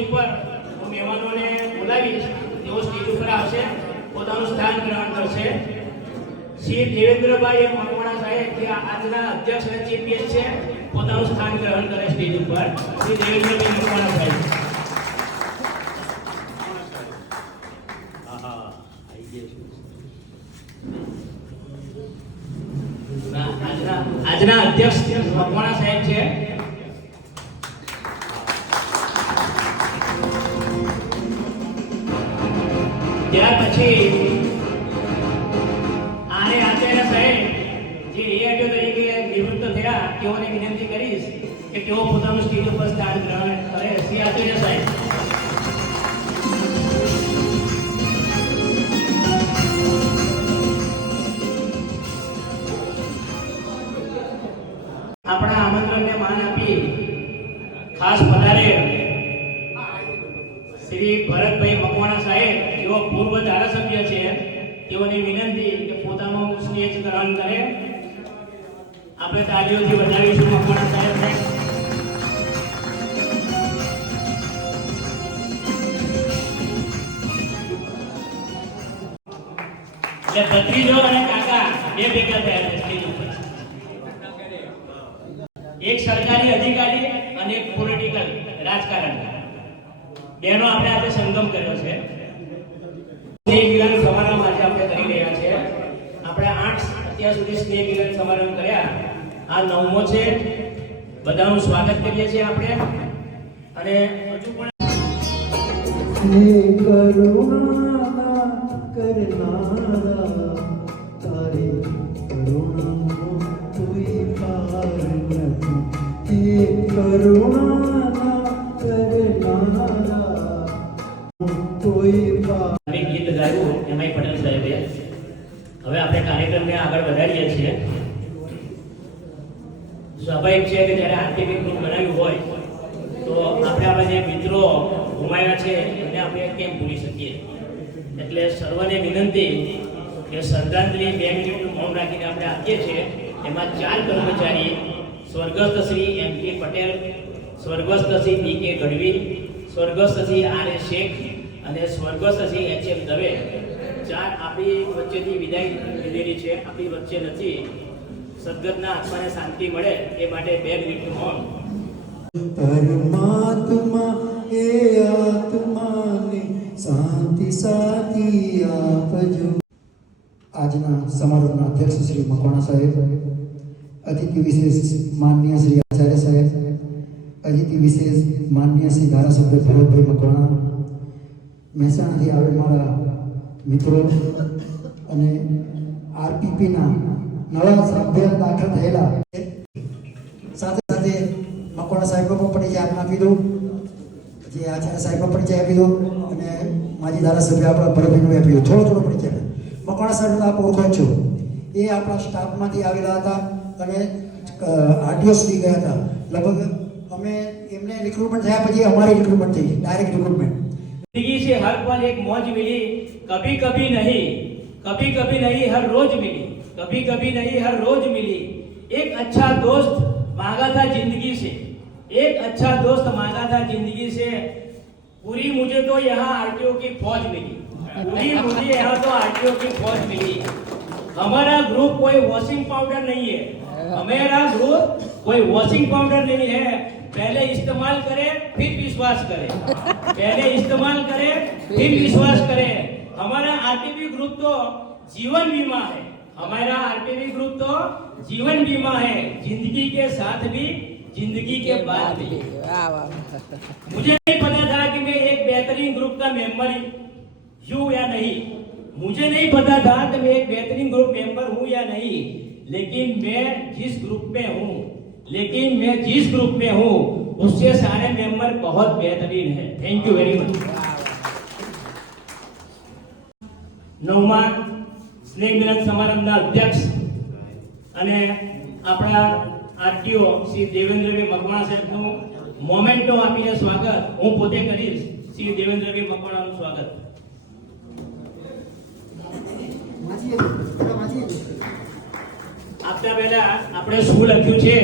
ઉપર હું મહેમાનોને બોલાવીશ, તેઓ સ્ટેજ ઉપર આવશે, પોતાનું સ્થાન ગ્રહણ કરશે. શ્રી દેવેન્દ્રભાઈ મકવાણા સાહેબ જે આજના અધ્યક્ષ અને ચીફ ગેસ્ટ છે, પોતાનું સ્થાન ગ્રહણ કરે સ્ટેજ ઉપર. શ્રી દેવેન્દ્રભાઈ મકવાણા સાહેબ. આજના અધ્યક્ષ મકવાણા સાહેબ છે. ત્યાર પછી આચાર્ય સાહેબ જે એઆઈઓ તરીકે નિવૃત્ત થયા, તેઓને વિનંતી કરીશ કે તેઓ પોતાનું સ્ટેજ ઉપર સ્થાન ગ્રહણ કરે. શ્રી આચાર્ય સાહેબ. આપણા આમંત્રણને માન આપી ખાસ પધારે શ્રી ભરતભાઈ મકવાણા સાહેબ, જેઓ પૂર્વ ધારાસભ્ય છે, તેઓની વિનંતી કે પોતાનું સ્ટેજ ગ્રહણ કરે. આપણે તાળીઓથી વધાવીશું મકવાણા સાહેબને. એટલે ભત્રીજો અને કાકા બે ભેગા થયા છે સ્ટેજ ઉપર. એક સરકારી અધિકારી અને એક પોલિટિકલ રાજકારણ, બેનો આપણે આજે સંગમ કર્યો છે. સ્નેહ મિલન સમારંભ આજે આપણે કરી રહ્યા છે. આપણે 8 અત્યાર સુધી સ્નેહ મિલન સમારંભ કર્યા, આ 9મો છે. બધાનું સ્વાગત કરીએ છીએ આપણે. અને હજુ પણ કરુણા કરનારા તારી કરુણા કોઈ પાર નથી. કરુણા કરનારા કોઈ પાર. ગીત ગાયું એમઆઈ પટેલ સાહેબે. હવે આપણે કાર્યક્રમને આગળ વધારીએ છીએ. સ્વાભાવિક છે કે જ્યારે આરતીબી ગ્રુપ બનાવ્યું હોય તો આપણે આપણા જે મિત્રો ગુમાવ્યા છે એમને આપણે કેમ ભૂલી શકીએ. એટલે સર્વને વિનંતી કે શ્રદ્ધાંજલિ 2 મિનિટનું મૌન રાખીને આપણે આપીએ છીએ. એમાં 4 કર્મચારી સ્વર્ગસ્થ શ્રી એમ.કે. પટેલ, સ્વર્ગસ્થ શ્રી પી.કે. ગઢવી, સ્વર્ગસ્થ શ્રી આર.એ. શેખ અને સ્વર્ગસ્થ શ્રી એચ.એમ. દવે 4 આપણી વચ્ચેથી વિદાય લીધેલી છે, આપણી વચ્ચે નથી. સદગતના આત્માને શાંતિ મળે એ માટે 2 મિનિટનું મૌન. પરમાત્મા એ આત્માને શાંતિ સાથી આપજો. આજના સમારોહના અધ્યક્ષ શ્રી મકવાણા સાહેબ, અતિથિ વિશેષ માનનીય શ્રી આચાર્ય સાહેબ, અતિથિ વિશેષ માનનીય શ્રી ધારાસભ્ય ભરતભાઈ મકવાણા, મહેસાણાથી આવેલ મારા મિત્રો અને આરપીપીના નવા સભ્ય દાખલ થયેલા, સાથે સાથે મકવાણા સાહેબનો પણ પરિચય આપી દઉં, જે આચાર્ય સાહેબનો પરિચય આપી દઉં અને માજી ધારાસભ્ય આપણા ભરતભાઈનો આપી દઉં. થોડો પરિચય. મકવાણા સાહેબનો આપ ઓળખો છો, એ આપણા સ્ટાફમાંથી આવેલા હતા અને આરટીઓ સુધી ગયા હતા. લગભગ અમે એમને રિક્રુટમેન્ટ થયા પછી અમારી રિક્રુટમેન્ટ થઈ, ડાયરેક્ટ રિક્રુટમેન્ટ. जिंदगी से हर पल एक मौज मिली, कभी कभी नहीं हर रोज मिली, कभी कभी नहीं हर रोज मिली. एक अच्छा दोस्त मांगा था जिंदगी से, एक अच्छा दोस्त मांगा था जिंदगी से. पूरी मुझे तो यहाँ आरटीओ की फौज मिली, पूरी मुझे यहाँ तो आरटीओ की फौज मिली. हमारा ग्रुप कोई वॉशिंग पाउडर नहीं है, हमारा ग्रुप कोई वॉशिंग पाउडर नहीं है. पहले इस्तेमाल करे फिर विश्वास करे, पहले इस्तेमाल करे फिर विश्वास करे. हमारा आरटीपी ग्रुप तो जीवन बीमा है, हमारा आरटीपी ग्रुप तो जीवन बीमा है. जिंदगी के साथ भी, जिंदगी के बाद भी. मुझे नहीं पता था कि मैं एक बेहतरीन ग्रुप का मेंबर हूँ या नहीं, मुझे नहीं पता था कि मैं एक बेहतरीन ग्रुप मेंबर हूँ या नहीं. लेकिन मैं जिस ग्रुप में हूँ उससे सारे मेंबर बहुत बेहतरीन है. Thank you very much. 9મા સ્નેહ મિલન સમારંભના અધ્યક્ષ અને આપણા આરટીઓ શ્રી દેવેન્દ્રભાઈ મકવાણા સાહેબનું મોમેન્ટો આપીને સ્વાગત હું પોતે કરીશ. શ્રી દેવેન્દ્રભાઈ મકવાણાનું સ્વાગત. આપતા પહેલા આપણે શું લખ્યું છે?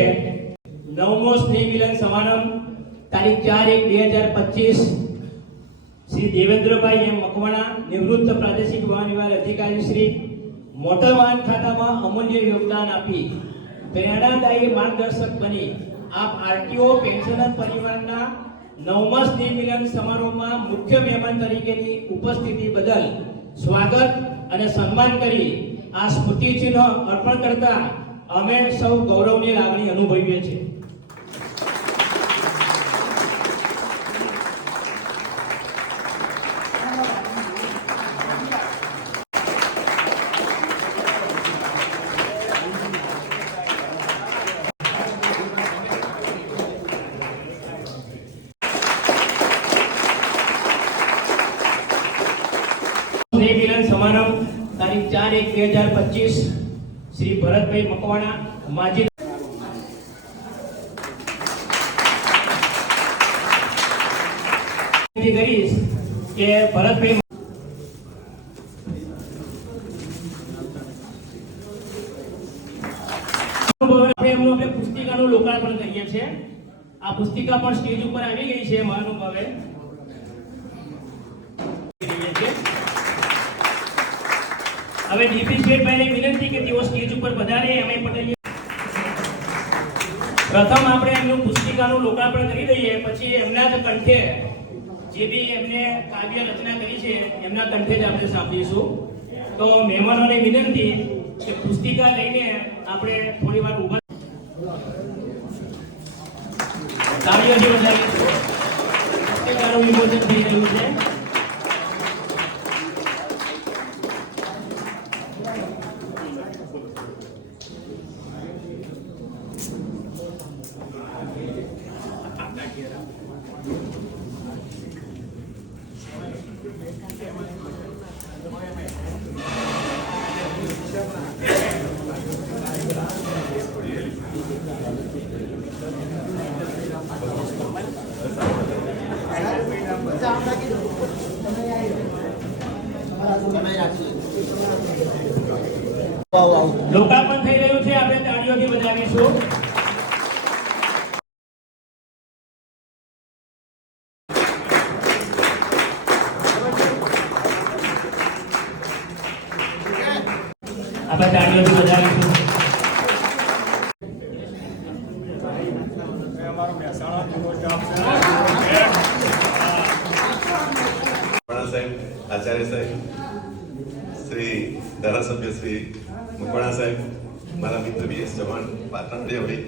9મો સ્નેહ મિલન સમારંભ તારીખ 4/1/2025 શ્રી દેવેન્દ્રભાઈ એમ મકવાણા, નિવૃત્ત પ્રાદેશિક વાહન વ્યવહાર અધિકારી શ્રી, મોટર વાહન ખાતામાં અમૂલ્ય યોગદાન આપી પ્રેરણાદાયી માર્ગદર્શક બની આપ આરટીઓ પેન્શનર પરિવારના 9મા સ્નેહ મિલન સમારોહમાં મુખ્ય મહેમાન તરીકેની ઉપસ્થિતિ બદલ સ્વાગત અને સન્માન કરી આ સ્મૃતિચિહ્ન અર્પણ કરતા અમે સૌ ગૌરવની લાગણી અનુભવીએ છીએ. સ્નેહ મિલન સમારંભ તારીખ 4/1/2025 શ્રી ભરતભાઈ મકવાણા, માજી કરીશ કે ભરતભાઈ આપણે પુસ્તિકાનું લોકાર્પણ કરીએ છીએ. આ પુસ્તિકા પણ સ્ટેજ ઉપર આવી ગઈ છે મહાનુભાવે. હવે ડીપી શેઠભાઈને વિનંતી કે તેઓ સ્ટેજ ઉપર પધારે. અમે પટેલ પ્રથમ આપણે એમનું પુસ્તિકાનું લોકાર્પણ કરી દઈએ, પછી એમના જ કંઠે જે બી એમને કાવ્ય રચના કરી છે એમના કંઠે જ આપણે સાંભળીશું. તો મહેમાનોને વિનંતી કે પુસ્તિકા લઈને આપણે થોડી વાર ઉભા તાળીઓથી વધારીશું. પુસ્તિકાનું વિમોચન થઈ રહ્યું છે. લોકાર્પણ થઈ રહ્યું છે. આપણે તાળીઓથી વધાવીશું. આપણે તાળીઓથી વધાવીશું. સાહેબ, આચાર્ય સાહેબ, શ્રી ધારાસભ્ય શ્રી મકવાણા સાહેબ, મારા મિત્ર BS ચૌહાણ, પાટણભાઈ,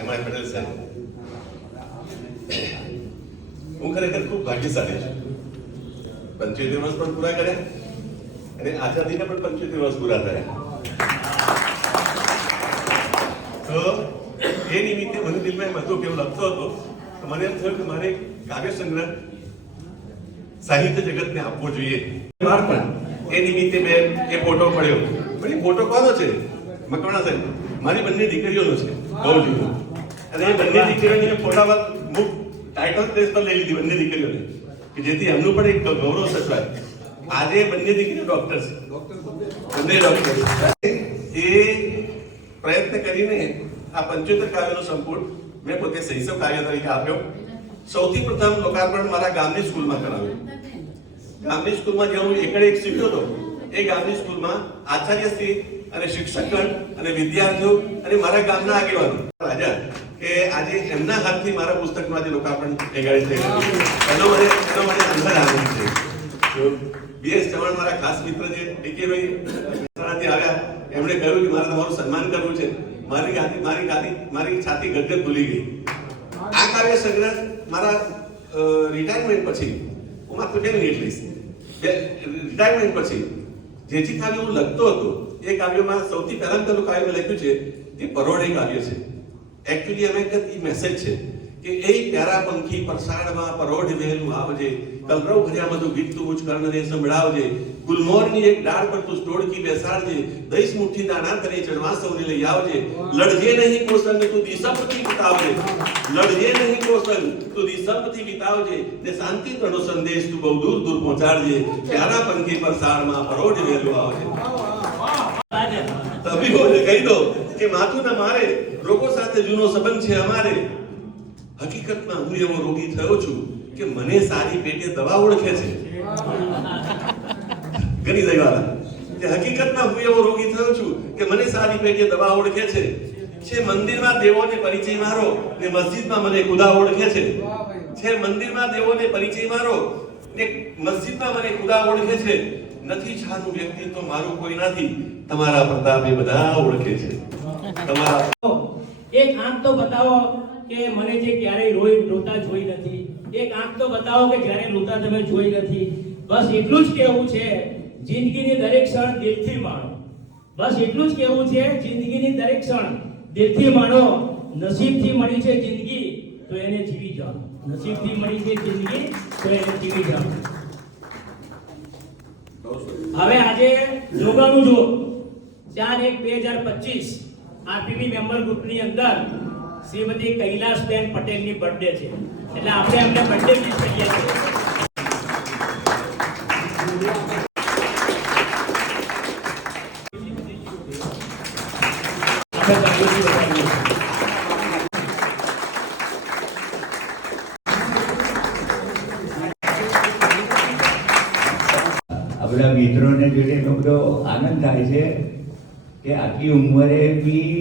એમઆઈ પટેલ સાહેબ, હું ખરેખર ખૂબ ભાગ્યશાળી છું. 75 વર્ષ પણ પૂરા કર્યા અને આઝાદીના પણ 75 વર્ષ પૂરા થયા. તો એ નિમિત્તે મને દિલમાં એમ હતું કે હું લખતો હતો તો મને એમ થયું કે મારે કાવ્ય સંગ્રહ સાહિત્ય જગતને આપવો જોઈએ. પણ એ નિમિત્તે મેં એ ફોટો પડ્યો. પણ એ ફોટો કોનો છે? મકવાણા સાહેબ, મારી બંને દીકરીઓનો છે. બહુ જૂનો. અને એ બંને દીકરીઓને ફોટા પર ટાઇટલ પ્લેસ પર લઈ લીધી બંને દીકરીઓને, કે જેથી એમનું પણ એક ગૌરવ સચવાય. આજે બંને દીકરીઓ ડોક્ટર છે. બંને ડોક્ટર એ પ્રયત્ન કરીને આ 75 કાવ્યનો સંપુટ મેં પોતે શૈશવ કાવ્ય તરીકે આપ્યો. સૌથી પ્રથમ લોકાર્પણ મારા ગામની સ્કૂલમાં કરાવ્યું. ગામની સ્કૂલમાં જે હું એકડે એક શીખ્યો હતો, એ ગામની સ્કૂલમાં આચાર્યશ્રી અને શિક્ષકગણ અને વિદ્યાર્થીઓ અને મારા ગામના આગેવાનો રાજા કે આજે એમના હાથથી મારા પુસ્તકનું આજે લોકાર્પણ એગાડી થઈ રહ્યું છે. એનો મને અંદર આનંદ છે. BS ચૌહાણ મારા ખાસ મિત્ર છે. ડીકેભાઈ મહેસાણાથી આવ્યા, એમણે કહ્યું કે મારે તમારું સન્માન કરવું છે. મારી છાતી ગદગદ ભૂલી ગઈ. આ કાવ્ય સંગ્રહ મારા રિટાયરમેન્ટ પછી હું માત્ર 2 મિનિટ લઈશ. રિટાયરમેન્ટ પછી જે કાવ્ય હું લખતો હતો એ કાવ્યમાં સૌથી પહેલા પેલું કાવ્ય લખ્યું છે તે પરોઢે કાવ્ય છે. એકચ્યુઅલી અમે એ મેસેજ છે કે એ પ્યારા પંખી પરસાળમાં પરોઢ વહેલું આવજે, કલરવ ભર્યા બધું ગીત તું મુજ કર્ણને સંભળાવજે, ગુલમોરની એક ડાળ પર તું સ્ટોળકી બેસાડજે, 10 મુઠ્ઠી દાણા તને ચડવા સૌને લઈ આવજે, લડજે નહીં કોસંગ તું દિશપથી વિતાવજે, લડજે નહીં કોસંગ તું દિશપથી વિતાવજે, ને શાંતિ તણો સંદેશ તું બહુ દૂર દૂર પહોંચાડજે, પ્યારા પંખી પરસાળમાં પરોઢ વહેલું આવજે. તબીબોને કહી દો કે માથું ના મારે, રોગો સાથે જૂનો સંબંધ છે અમારે, હકીકતમાં હું એવો રોગી થયો છું કે મને સારી પેટે દવા ઓળખે છે. ઘણી દયાવાળા કે હકીકતમાં હું એવો રોગી થયો છું કે મને સારી પેટે દવા ઓળખે છે. મંદિરમાં દેવોને પરિચય મારો ને મસ્જિદમાં મને ખુદા ઓળખે છે. મંદિરમાં દેવોને પરિચય મારો ને મસ્જિદમાં મને ખુદા ઓળખે છે. નથી છાનું વ્યક્તિત્વ મારું કોઈ નથી, તમારા પ્રતાપે બધા ઓળખે છે. તમારા એક આંખ તો બતાવો કે મને જે ક્યારેય રોતા જોઈ નથી. એક આંખ તો બતાવો કે જ્યારે રોતા તમે જોઈ નથી. બસ એટલું જ કહેવું છે, જિંદગીની દરેક ક્ષણ દિલથી માણો. બસ એટલું જ કહેવું છે, જિંદગીની દરેક ક્ષણ દિલથી માણો. નસીબથી મળી છે જિંદગી તો એને જીવી જાઓ. નસીબથી મળી છે જિંદગી તો એને જીવી જાઓ. હવે આજે જોગાનું જો 4/1/2025 આરપીપી મેમ્બર ગ્રુપની અંદર શ્રીમતી કૈલાસબેન પટેલની બર્થડે છે, એટલે આપણે એમને બર્થડે વિશ કરીએ છીએ. આપણા મિત્રોને જોઈને એટલો બધો આનંદ થાય છે કે આટલી ઉંમરે બી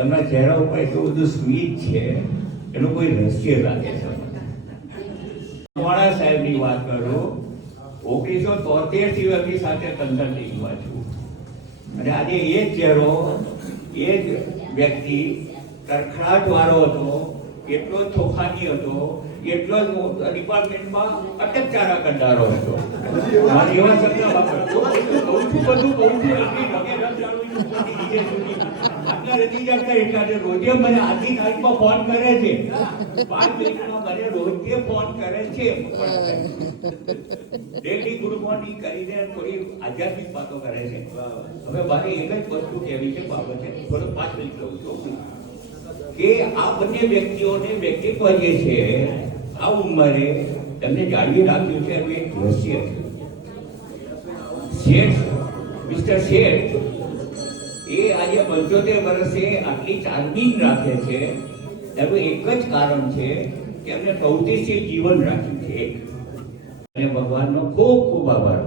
એમના ચહેરા ઉપર એટલું બધું સ્મિત છે, એનું કોઈ રહસ્ય લાગે છે. મકવાણા સાહેબની વાત કરું, 1973 થી એમની સાથે કન્સલ્ટિંગમાં છું અને આજે એ જ ચહેરો, એ જ વ્યક્તિ તરખડાટ વાળો હતો, એટલો જ તોફાની હતો, એટલો જ ડિપાર્ટમેન્ટમાં અટકચારા કરનારો હતો. મારી એવા શબ્દ વાપરતો, બહુ છું બધું બહુ છું આપણી ઢગે રસ જાળવી ઉપરથી નીચે સુધી આટલા રતી જતા એટલા છે. રોજે મને આજની તારીખમાં ફોન કરે છે, 5 મિનિટમાં મને રોજે ફોન કરે છે. ડેલી ગુડ મોર્નિંગ કરીને થોડી આધ્યાત્મિક વાતો કરે છે. હવે મારે એક જ વસ્તુ કહેવી છે બાબતે, થોડો 5 મિનિટ લઉં છું કે આ બંને વ્યક્તિઓને વ્યક્તિત્વ જે છે આ ઉંમરે એમને જાળવી રાખ્યું છે એનું એક રહસ્ય છે. શેઠ, મિસ્ટર શેઠ એ આજે 75 વર્ષે આટલી ચાર્મિંગ રાખે છે એનું એક જ કારણ છે કે એમને પ્રવૃત્તિશીલ જીવન રાખ્યું છે. અને ભગવાનનો ખૂબ ખૂબ આભાર.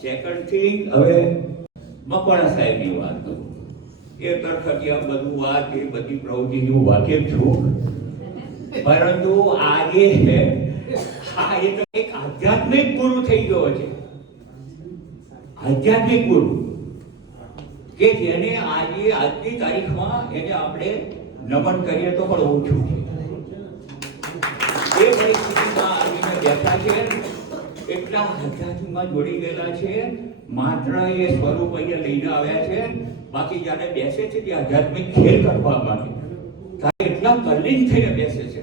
સેકન્ડ થિંગ, હવે મકવાણા સાહેબની વાત કરું. એ તરખટિયા બધું વાત, એ બધી પ્રવૃત્તિથી હું વાકેફ છું, પરંતુ આજે હા એ તો એક આધ્યાત્મિક ગુરુ થઈ ગયો છે. આધ્યાત્મિક ગુરુ કે જેને આજે આજની તારીખમાં એને આપણે નમન કરીએ તો પણ ઓછું છે. એ પરિસ્થિતિમાં આવીને બેઠા છે, એટલા આધ્યાત્મમાં જોડી ગયેલા છે. માત્ર એ સ્વરૂપ અહીંયા લઈને આવ્યા છે, બાકી જ્યારે બેસે છે તે આધ્યાત્મિક ખેલ કરવા માટે ત્યારે એટલા તલ્લીન થઈને બેસે છે.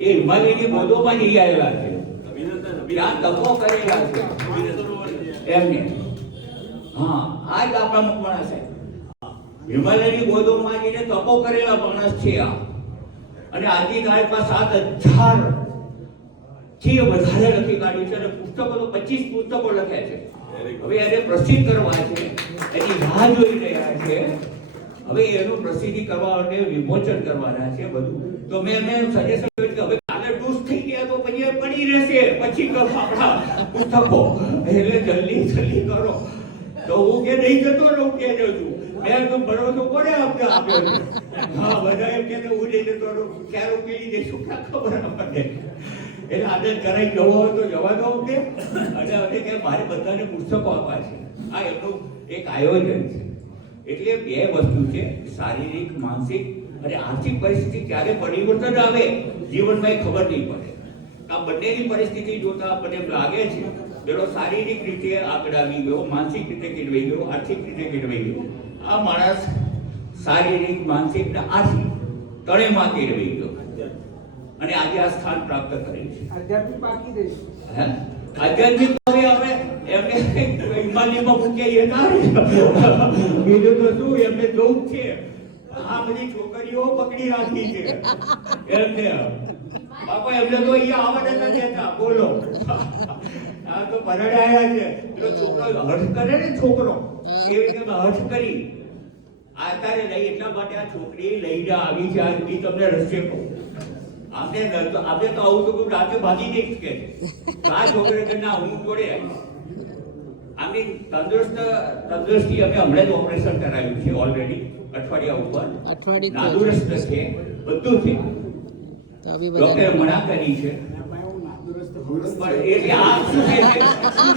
એ હિમાલયની બોધોમાં જઈ આવેલા છે, ત્યાં તપો કરેલા છે એમને. હા, આ જ આપણા મકવાણા સાહેબ હિમાલયની બોધોમાં જઈને તપો કરેલા માણસ છે આ. અને આજની તારીખમાં 7,000 થી વધારે લખી કાઢ્યું છે અને પુસ્તકો તો 25 પુસ્તકો લખ્યા છે. હવે એને પ્રસિદ્ધ કરવા છે, એની રાહ જોઈ રહ્યા છે. હવે એનું પ્રસિદ્ધિ કરવા માટે વિમોચન કરવાના છે બધું. તો મેં એમને સજેશન કર્યું કે હવે કાલે ડૂસ થઈ ગયા તો પછી એ પડી રહેશે, પછી તો આપણા પુસ્તકો એટલે જલ્દી કરો. તો હું કે નહીં જતો રહું કે જતું મેં તો ભણો તો કોને આપ્યો. હા, બધા એમ કે હું નહીં જતો રહું, ક્યારે ઉકેલી દઈશું ક્યાં ખબર ન પડે. એટલે આદત કરાઈ જવો હોય તો જવા દો કે. અને હવે કે મારે બધાને પુસ્તકો આપવા છે, આ એમનું એક આયોજન છે. એટલે બે વસ્તુ છે, શારીરિક, માનસિક અને આર્થિક પરિસ્થિતિ ક્યારે પરિવર્તન આવે જીવનમાં એ ખબર નહીં પડે. આ બંનેની પરિસ્થિતિ જોતા આપણને એમ લાગે છે પેલો શારીરિક રીતે આગળ આવી ગયો, માનસિક રીતે કેળવાઈ ગયો, આર્થિક રીતે કેળવાઈ ગયો. આ માણસ શારીરિક, માનસિક અને આર્થિક ત્રણેયમાં કેળવાઈ ગયો અને આજે આ સ્થાન પ્રાપ્ત કર્યું છે. આધ્યાત્મિક બાકી રહી. આધ્યાત્મિક હવે એમને હિમાલયમાં મૂકીએ બીજું તો શું એમને દુઃખ છે. આ બધી છોકરીઓ પકડી રાખી છે એમને. બાપા એમને તો અહીંયા આવવા નતા દેતા. બોલો, આ તો પરડાયા છે. પેલો છોકરો હર્ષ કરે ને, છોકરો એવી રીતે હર્ષ કરી અત્યારે લઈ, એટલા માટે આ છોકરી લઈને આવી છે. આજ બી તમને રહસ્ય કહું, આપણે તો આવું તો કોઈ રાતે ભાગી નહીં કે આ છોકરે કે ના હું જોડે આવીશ. આમની તંદુરસ્તી અમે હમણાં જ ઓપરેશન કરાવ્યું છે ઓલરેડી અઠવાડિયા ઉપર. નાદુરસ્ત છે, બધું છે. ડોક્ટરે મના કરી છે. પણ એટલે આ શું છે કે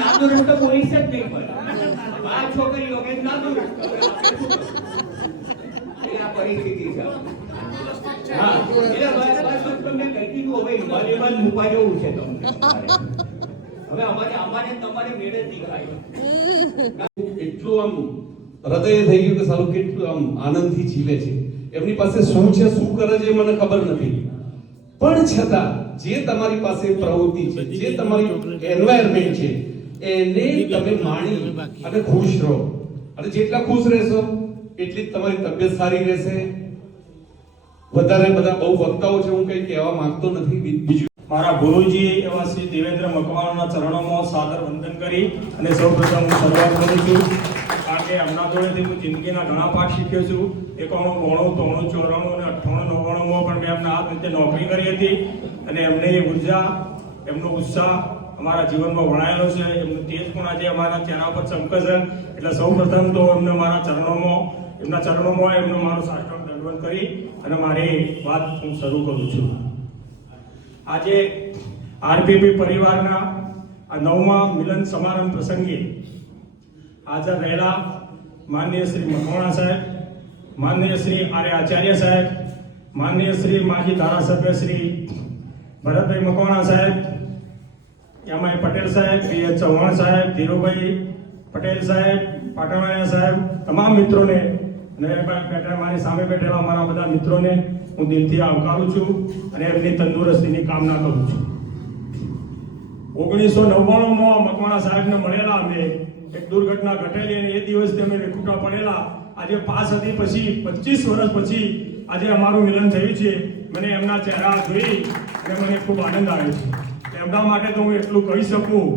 નાદુરસ્ત પોલીસ જ નહીં મળે. આ છોકરીઓ કે નાદુરસ્ત. એટલે આ પરિસ્થિતિ છે. હા, એટલે બસ તમને કહી દીધું. હવે હિમાલયમાં જ મુકા જેવું છે તમને. હવે અમારે તમારે મેળે જ નહીં ખાય. એટલું આમ હૃદય થઈ ગયું કે સારું કેટલું આમ આનંદથી જીવે છે. એમની પાસે શું છે, શું કરે છે, મને ખબર નથી. પણ છતાં જે તમારી પાસે પ્રવૃત્તિ છે, જે તમારી એન્વાયરમેન્ટ છે, એને તમે માણી અને ખુશ રહો. અને જેટલા ખુશ રહેશો એટલી જ તમારી તબિયત સારી રહેશે. વધારે બધા બહુ વક્તાઓ છે, હું કંઈ કહેવા માંગતો નથી. બીજું મારા ગુરુજી એવા શ્રી દેવેન્દ્ર મકવાણાના ચરણોમાં સાદર વંદન કરી અને સૌપ્રથમ હું શરૂઆત કરું છું. કારણ કે એમના જોડેથી હું જિંદગીના ઘણા પાઠ શીખ્યો છું. 91, 92, 93, 94 અને 98, 99 પણ મેં એમના હાથ નીચે નોકરી કરી હતી. અને એમને એ ઉર્જા, એમનો ઉત્સાહ અમારા જીવનમાં વણાયેલો છે. એમનું તેજ પણ આજે અમારા ચહેરા પર ચમકે છે. એટલે સૌપ્રથમ તો એમને મારા ચરણોમાં એમનો મારો સાષ્ટાંગ દંડવત કરી અને મારી વાત હું શરૂ કરું છું. આજે આરપીપી પરિવારના આ 9મા મિલન સમારંભ પ્રસંગે હાજર રહેલા માનનીય શ્રી મકવાણા સાહેબ, માનનીય શ્રી આર્ય આચાર્ય સાહેબ, માનનીય શ્રી માજી ધારાસભ્ય શ્રી ભરતભાઈ મકવાણા સાહેબ, એમઆઈ પટેલ સાહેબ, બી.એચ. ચૌહાણ સાહેબ, ધીરુભાઈ પટેલ સાહેબ, પાટણવાળા સાહેબ, તમામ મિત્રોને અને મારી સામે બેઠેલા મારા બધા મિત્રોને હું દિલથી આવકારું છું અને એમની તંદુરસ્તીની કામના કરું છું. 1999માં મકવાણા સાહેબને મળેલા અમે. એક દુર્ઘટના ઘટેલી અને એ દિવસથી અમે વિખૂટા પડેલા. આજે 5 સદી પછી, 25 વર્ષ પછી આજે અમારું મિલન થયું છે. મને એમના ચહેરા જોઈ અને મને ખૂબ આનંદ આવે છે. એમના માટે તો હું એટલું કહી શકું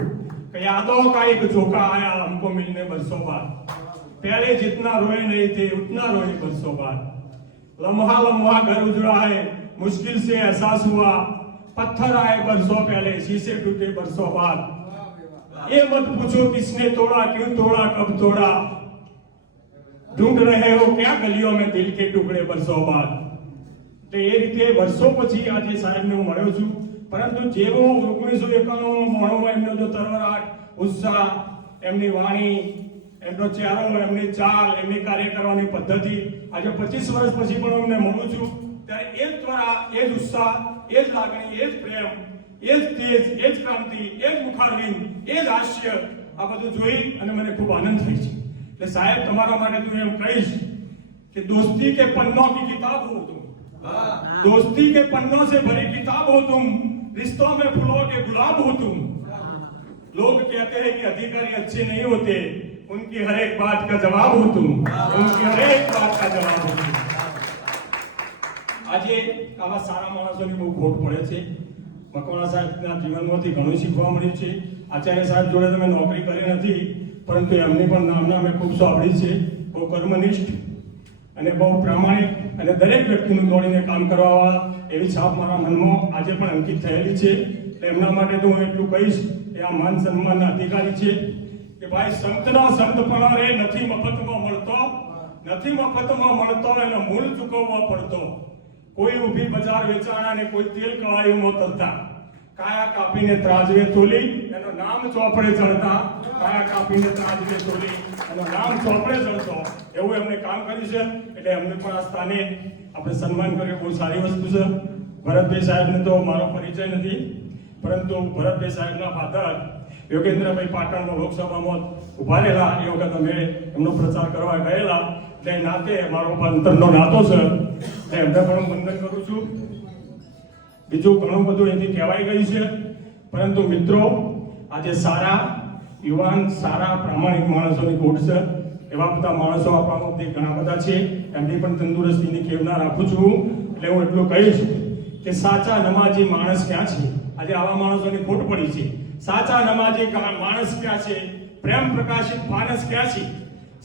કે યાદો का एक झोंका आया हमको मिलने बरसों बाद, पहले जितना रोए नहीं थे उतना रोए बरसों बाद, लम्हा लम्हा घर उजड़ा है मुश्किल से एहसास हुआ, पत्थर आए बरसों पहले शीशे टूटे बरसों बाद, ये मत पूछो किसने तोड़ा, क्यों तोड़ा, कब तोड़ा, ढूंढ रहे हो क्या गलियों में दिल के टुकड़े बरसों बाद. तो ये રીતે વર્ષો પછી આજે સાહેબને હું મળ્યો છું. પરંતુ જેવો 1991 એમનો જો તરવરાટ, ઉત્સાહ, એમની વાણી, એમનો ચહેરો, એમની ચાલ, એમની કાર્ય કરવાની પદ્ધતિ, આજે 25 વર્ષ પછી પણ એમને મળું છું ત્યારે એ જ ત્વરા, એ જ ઉત્સાહ, એ જ લાગણી, એ જ પ્રેમ, એ જ તેજ, એ જ ક્રાંતિ, એ જ મુખારવિંદ, એ જ હાસ્ય, આ બધું જોઈ અને મને ખૂબ આનંદ થાય છે. એટલે સાહેબ તમારા માટે હું એમ કહીશ कि दोस्ती के पन्नों की किताब हो तुम, दोस्ती के पन्नों से भरी किताब हो तुम, रिश्तों में फूलों के गुलाब हो तुम. लोग कहते हैं कि अधिकारी अच्छे नहीं होते, उनकी हर एक बात का जवाब हो तुम, उनकी हर एक बात का जवाब हो तुम. આજે આવા સારા માણસોની બહુ ખોટ પડે છે. મકવાણા સાહેબના જીવનમાંથી ઘણું શીખવા મળ્યું છે. આચાર્ય સાહેબ જોડે તમે નોકરી કરી નથી, પરંતુ એમની પણ નામના મેં ખૂબ સાંભળી છે. બહુ કર્મનિષ્ઠ અને બહુ પ્રામાણિક અને દરેક વ્યક્તિનું દોડીને કામ કરવાવાળા એવી છાપ મારા મનમાં આજે પણ અંકિત થયેલી છે. એટલે એમના માટે તો હું એટલું કહીશ કે આ માન સન્માનના અધિકારી છે કે ભાઈ સંતનો સંતપણો રે નથી મફતમાં મળતો, એનો મૂળ ચૂકવવો પડતો. કોઈ ઊભી બજાર વેચાણા ને કોઈ તેલ કળાયુમાં તરતા, કાયા કાપીને ત્રાજવે તોલી એનો નામ ચોપડે ચડતા, કાયા કાપીને ત્રાજવે તોલી એનો નામ ચોપડે ચડતો, એવું એમને કામ કર્યું છે. એટલે એમને પણ આ સ્થાને આપણે સન્માન કર્યું, બહુ સારી વસ્તુ છે. ભરતભાઈ સાહેબને તો મારો પરિચય નથી, પરંતુ ભરતભાઈ સાહેબના ફાધર યોગેન્દ્રભાઈ પાટણમાં લોકસભામાં ઉભા રહેલા એ વખત અમે એમનો પ્રચાર કરવા ગયેલા. એટલે નાતે મારો અંતરનો નાતો છે, એટલે એમને પણ હું વંદન કરું છું. બીજું ઘણું બધું એથી કહેવાઈ ગયું છે, પરંતુ મિત્રો આજે સારા યુવાન, સારા પ્રામાણિક માણસોની ખોટ છે. એવા બધા માણસો આપણા મધ્ય ઘણા બધા છે, એમની પણ તંદુરસ્તીની કેવના રાખું છું. એટલે હું એટલું કહીશ કે સાચા નમાજી માણસ ક્યાં છે? આજે આવા માણસોની ખોટ પડી છે. સાચા નમાજી માણસ ક્યાં છે? પ્રેમ પ્રકાશિત માણસ ક્યાં છે?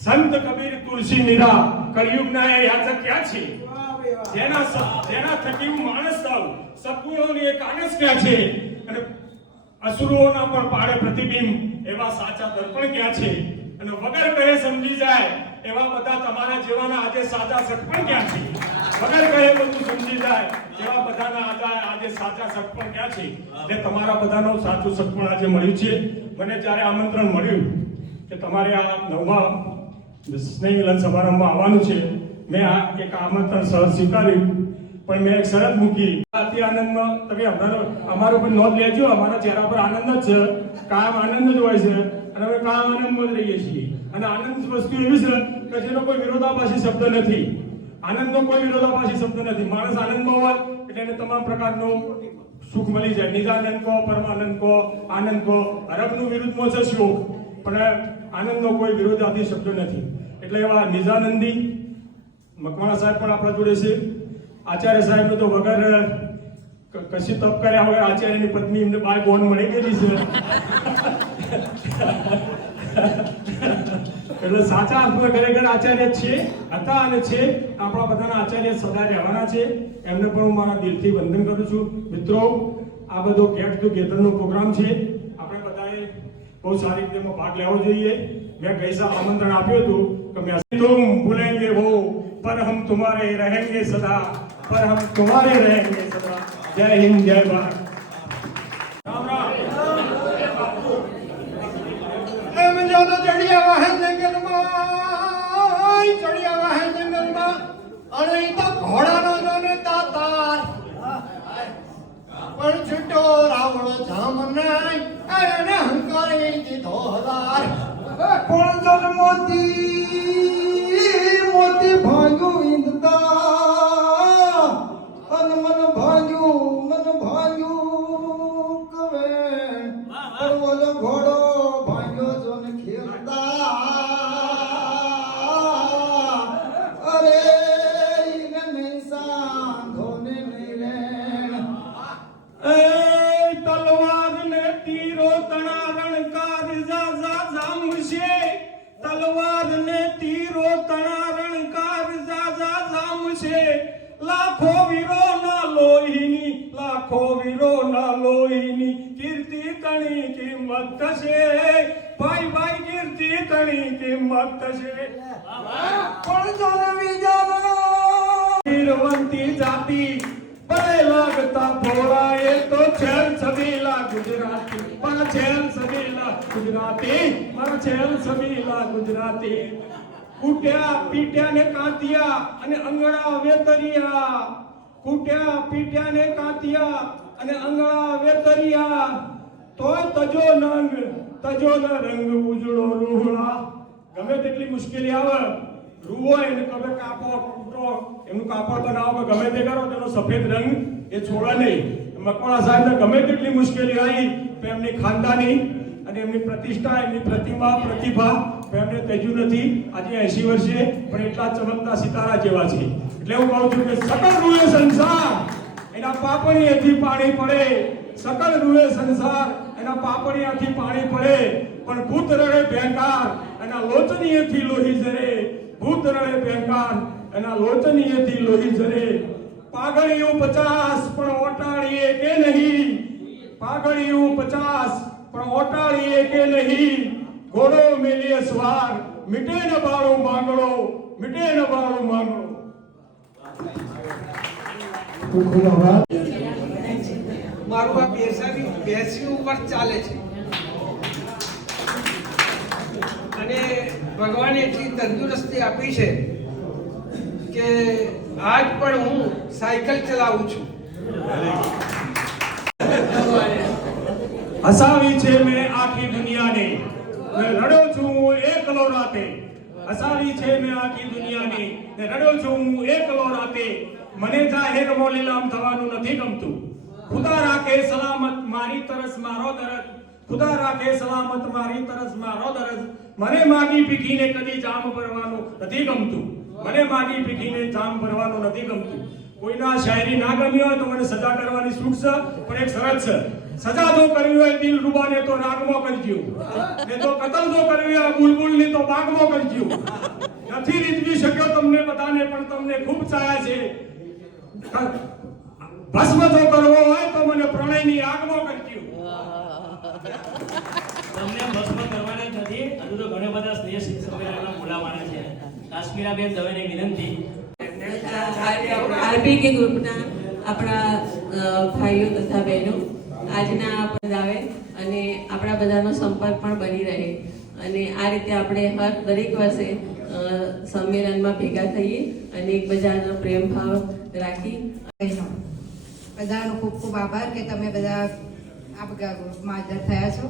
સંત કબીર, તુલસી, મીરા, કલયુગના એ યાચક ક્યાં છે? જેના થકી હું માણસ થાઉં. સદગુણોની એક આનસ ક્યાં છે અને અસુરોના પણ પાડે પ્રતિબિંબ એવા સાચા દર્પણ ક્યાં છે અને વગર કહે સમજી જાય એવા બધા તમારા જેવાના આજે સાચા સટપણ ક્યાં છે. વગર કહે બધું સમજી જાય એવા બધાના આજે સાચા સટપણ ક્યાં છે. એટલે તમારા બધાનો સાચું સટપણ આજે મળ્યું છે. મને જ્યારે આમંત્રણ મળ્યું કે તમારે આ 9મા સ્નેહ મિલન સમારંભમાં આવવાનું છે, મેં આ એક આમંત્રણ સહજ સ્વીકાર્યું. પણ મેં એક શરત મૂકી. અતિ આનંદમાં તમે અમારો પણ નોંધ લેજો. અમારા ચહેરા પર આનંદ જ છે, કાયમ આનંદ જ હોય છે અને અમે કાયમ આનંદમાં જ રહીએ છીએ. અને આનંદ વસ્તુ એવી છે કે જેનો કોઈ વિરોધાભાસી શબ્દ નથી. આનંદનો કોઈ વિરોધાભાસી શબ્દ નથી. માણસ આનંદમાં હોય એટલે એને તમામ પ્રકારનું સુખ મળી જાય. નિજાનંદ કહો, પરમાનંદ કહો, આનંદ કહો. હરકનું વિરુદ્ધમાં છે શોક, પણ આનંદનો કોઈ વિરોધાભાસી શબ્દ નથી. એટલે એવા નિજાનંદી મકવાણા સાહેબ પણ આપણા જોડે છે. આચાર્ય સાહેબ તો વગર કશી તપ કર્યા હોય આચાર્યની પત્ની એમને બાય બોન મળી ગયેલી છે. એટલે સાચા અર્થમાં ખરેખર આચાર્ય છે, હતા અને છે. આપણા બધાના આચાર્ય સદા રહેવાના છે. એમને પણ હું મારા દિલથી વંદન કરું છું. મિત્રો, આ બધો ગેટ ટુગેધરનો પ્રોગ્રામ છે. આપણે બધાએ બહુ સારી રીતે એમાં ભાગ લેવો જોઈએ. મેં ગઈસાલ આમંત્રણ આપ્યું હતું કે મેં તુમ ભૂલેંગે વો पर हम तुम्हारे रहेंगे सदा, पर हम तुम्हारे रहेंगे सदा. जय हिंद, जय भारत. राम राम. એમ જાનો ચડિયા વાહે જંગલમાં, ચડિયા વાહે જંગલમાં, અને ઈ તો ઘોડાનો જોને તાતાર. પણ છૂટો રાવણો જામનાય, એને હંકારી દીધો હલાર. પણ જન મોતી ભાંગ્યું ઈંધતા, અને મન ભાંગ્યું કવે. ઓલો ઘોડો ભાંગ્યો જોન ખેલતા, અરે ઈને નહીં સાંધો ને નહીં રેણ. એ તલવાર ને તીરો તણા રણકાર જા જા જામશે. તલવાર ને તીરો તણા રણકાર જા જા જામશે. લાખો વીરોના લોહીની, લાખો વીરોના લોહીની કીર્તિ તણી કિંમત થશે. ભાઈ ભાઈ કીર્તિ તણી કિંમત થશે. પણ જાનવી જાના વીરવંતી જાતિ બળે લાગતા ભોળા. એ તો છેલ છબીલા ગુજરાતી, મારા છેલ છબીલા ગુજરાતી, મારા છેલ છબીલા ગુજરાતી. કૂટ્યા પીટ્યા ને કાંતિયા અને અંગડા વેતરિયા. કૂટ્યા પીટ્યા ને કાંતિયા અને અંગડા વેતરિયા. તોય તજો નંગ, તજો ન રંગ ઉજળો રૂહળા. ગમે તેટલી મુશ્કેલી આવે, રૂવો એને કભે કાપો કૂટો, એમનું કાપડ બનાવો કે ગમે તે કરો, તેનો સફેદ રંગ એ છોડે નહીં. મકવાણા સાહેબને ગમે તેટલી મુશ્કેલી આવી તો એમની ખાનદાની અને એમની પ્રતિષ્ઠા, એમની પ્રતિમા, પ્રતિભા એમને તેજ્યું નથી. આજે 80 વર્ષે પણ એટલા ચમકતા સિતારા જેવા છે. એટલે હું કહું છું કે સકલ રૂએ સંસાર એના પાપણીએથી પાણી પડે. સકલ રૂએ સંસાર એના પાપણીયાથી પાણી પડે. પણ ભૂત રડે ભેંકાર એના લોચનીએથી લોહી ઝરે. ભૂત રડે ભેંકાર એના લોચનીએથી લોહી ઝરે. પાઘડીયું 50 પણ ઓટાળીએ કે નહીં. પાઘડીયું 50 પણ ઓટાળીએ કે નહીં. ઘોડો મેલીએ સવાર, મિટે ન બાળો માંગડો, મિટે ન બાળો માંગડો. ખૂબ ખૂબ આભાર. મારું આ બેસી ઉપર ચાલે છે અને ભગવાને એટલી તંદુરસ્તી આપી છે કે આજ પણ હું સાયકલ ચલાવું છું. હસાવી છે મેં આખી દુનિયાને, મેં રડ્યો છું હું એકલો રાતે. હસાવી છે મેં આખી દુનિયાને, ને રડ્યો છું હું એકલો રાતે. મને જાહેરમાં લીલામ થવાનું નથી ગમતું. ખુદા રાખે સલામત મારી તરસ મારો દરદ. ખુદા રાખે સલામત મારી તરસ મારો દરદ. મને માગી પીકીને કદી જામ ભરવાનું નથી ગમતું. મને માગી પીકીને જામ ભરવાનું નથી ગમતું. કોઈના શાયરી ના ગમી હોય તો મને સજા કરવાની છૂટ છે, પણ એક શરત છે. સજા જો કરવી હોય દિલ રૂબાને તો રાગમાં કરજો, ને તો કતલ જો કરવી હોય બુલબુલની તો બાગમાં કરજો. નથી રીતવી શક્યો તમને બધાને, પણ તમને ખૂબ ચાહ્યા છે. ભસ્મ જો કરવો હોય તો મને પ્રણયની આગમાં કરજો. તમને ભસ્મ કરવાના જ નથી. હજુ તો ઘણા બધા સ્નેહ સંમેલનમાં બોલાવવાના છે. કાશ્મીરાબેન દવેને વિનંતી. આરપીકે ગ્રુપના આપણા ભાઈઓ તથા બહેનો આજના પદ આવે અને આપણા બધાનો સંપર્ક પણ બની રહે અને આ રીતે આપણે દરેક વર્ષે સંમેલનમાં ભેગા થઈએ અને એકબીજાનો પ્રેમ ભાવ રાખી. બધાનો ખૂબ ખૂબ આભાર કે તમે બધા આ ગ્રુપમાં હાજર થયા છો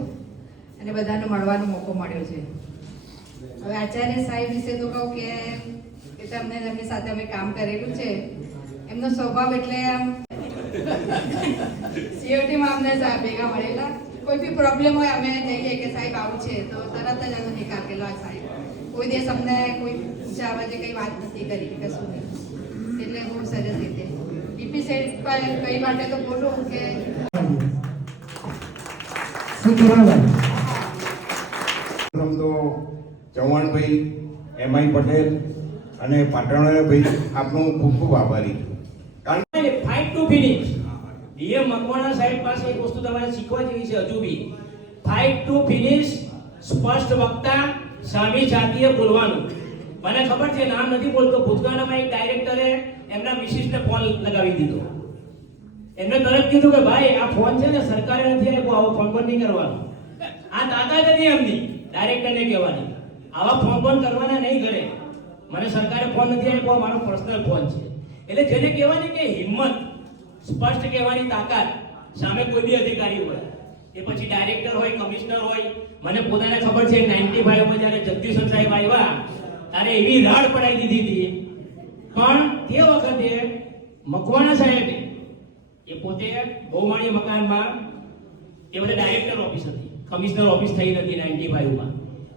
અને બધાને મળવાનો મોકો મળ્યો છે. હવે આચાર્ય સાહેબ વિશે તો કહું કે તમને એમની સાથે અમે કામ કરેલું છે. એમનો સ્વભાવ એટલે આમ સીઓટીમાં અમને ભેગા મળેલા. કોઈ બી પ્રોબ્લેમ હોય અમે જઈએ કે સાહેબ આવું છે તો તરત જ એનો નિકાલ કરેલો. આ સાહેબ કોઈ દિવસ અમને કોઈ ઊંચા અવાજે કંઈ વાત નથી કરી, કશું નહીં. એટલે બહુ સરસ રીતે ડીપી સેટ પર કઈ માટે તો બોલું કે પ્રથમ તો ચૌહાણભાઈ, એમઆઈ પટેલ અને પાટણભાઈ આપનો ખૂબ ખૂબ આભારી છું. Fight two finish. DM Makwana સાહેબ પાસે એક વસ્તુ તમારે શીખવા જેવી છે હજુ બી. ફાઇટ ટુ ફિનિશ, સ્પષ્ટ વક્તા, સામી જાતીય બોલવાનું. મને ખબર છે નામ નથી બોલતો. ભૂતકાળમાં એક ડાયરેક્ટરે એમના મિસિસને ફોન લગાવી દીધો. એમને તરત કીધું કે ભાઈ આ ફોન છે ને સરકારે નથી આપ્યો, આવો ફોન પણ નહીં કરવાનો. આ તાકાત હતી એમની ડાયરેક્ટરને કહેવાની, આવા ફોન કરવાના નહીં કરે. મને સરકારે ફોન નથી આપ્યો, મારો પર્સનલ ફોન છે. એટલે જેને કહેવાની કે હિંમત, સ્પષ્ટ કહેવાની તાકાત સામે કોઈ બી અધિકારી હોય, એ પછી ડાયરેક્ટર હોય, કમિશનર હોય. મને પોતાને ખબર છે 95 માં જ્યારે જગદીશ સાહેબ આવ્યા ત્યારે એવી રાડ પડાઈ દીધી હતી. પણ તે વખતે મકવાણા સાહેબે, એ પોતે બહુમાળી મકાનમાં, એ બધા ડાયરેક્ટર ઓફિસ હતી, કમિશનર ઓફિસ થઈ નથી 95 માં.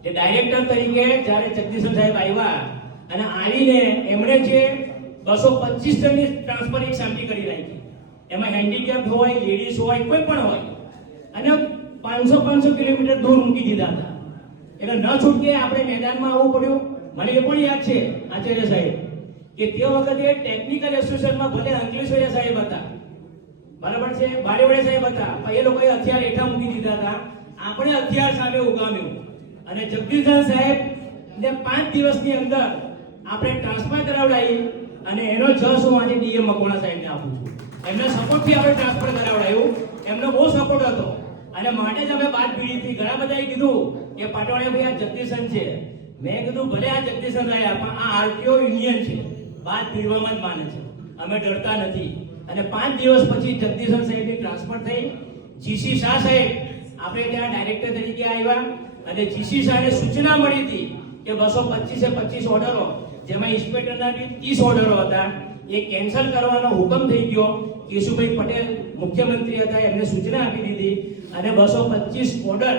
એ ડાયરેક્ટર તરીકે જ્યારે જગદીશ સાહેબ આવ્યા અને આવીને એમણે જે 225 જણની ટ્રાન્સફર એક સામટી કરી રાખી. એમાં હેન્ડીકેપ હોય, લેડીઝ હોય, કોઈ પણ હોય, અને 500 કિલોમીટર દૂર મૂકી દીધા હતા. એટલે ન છૂટકે આપણે મેદાનમાં આવવું પડ્યું. મને એ પણ યાદ છે આચાર્ય સાહેબ કે તે વખતે ટેકનિકલ એસોસિએશનમાં ભલે અંકલેશ્વરિયા સાહેબ હતા, બરાબર છે, બારેવાડા સાહેબ હતા, પણ એ લોકોએ હથિયાર હેઠા મૂકી દીધા હતા. આપણે હથિયાર સામે ઉગામ્યું અને જગદીશ સાહેબ ને 5 દિવસની અંદર આપણે ટ્રાન્સફર કરાવડાવી અને એનો જસ હું આજે ડીએમ મકવાણા સાહેબને આપું છું. એમના સપોર્ટથી આપણે ટ્રાન્સફર કરાવડાયું. એમનો બહુ સપોર્ટ હતો અને માટે જ અમે બાદ પીડીથી ઘણા બધાએ કીધું કે પાટવાડિયા ભાઈ આ જગદીશન છે. મેં કીધું ભલે આ જગદીશન રહ્યા પણ આ આરટીઓ યુનિયન છે, બાદ પીડવામાં જ માને છે, અમે ડરતા નથી. અને 5 દિવસ પછી જગદીશન સાહેબની ટ્રાન્સફર થઈ. જીસી શાહ સાહેબ આપણે ત્યાં ડાયરેક્ટર તરીકે આવ્યા અને જીસી શાહને સૂચના મળી હતી કે 225 ઓર્ડરો, જેમાં ઇન્સ્પેક્ટરના બી 30 ઓર્ડરો હતા, એ કેન્સલ કરવાનો હુકમ થઈ ગયો. કેશુભાઈ પટેલ મુખ્યમંત્રી હતા, એમને સૂચના આપી દીધી અને 225 ઓર્ડર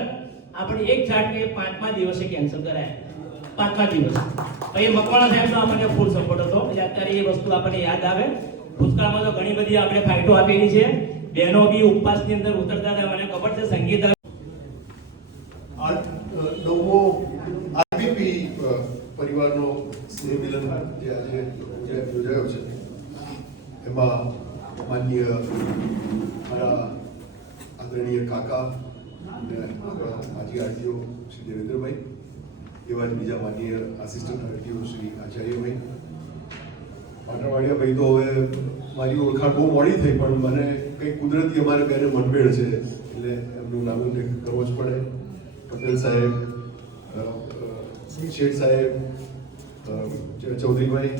આપણે એક ઝાટકે 5મા દિવસે કેન્સલ કરાયા. 5મા દિવસે પછી મકવાણા સાહેબનો આપણને ફૂલ સપોર્ટ હતો. એટલે અત્યારે એ વસ્તુ આપણને યાદ આવે. ભૂતકાળમાં તો ઘણી બધી આપણે ફાઇટો આપેલી છે. બહેનો બી ઉપવાસની અંદર ઉતરતા હતા, મને ખબર છે. સંગીતા નવમો આરબીપી પરિવારનો સ્નેહ મિલન જે આજે યોજાયો છે, એમાં માનનીય મારા આદરણીય કાકા અને માજી આરટીઓ શ્રી દેવેન્દ્રભાઈ, એવા જ બીજા માનનીય આસિસ્ટન્ટ આરટીઓ શ્રી આચાર્યભાઈ, પાટણવાડિયા ભાઈ તો હવે મારી ઓળખાણ બહુ મોડી થઈ પણ મને કંઈક કુદરતી અમારે બેને મતભેદ છે એટલે એમનું નામ કરવો જ પડે. પટેલ સાહેબ, શેઠ સાહેબ, ચૌધરીભાઈ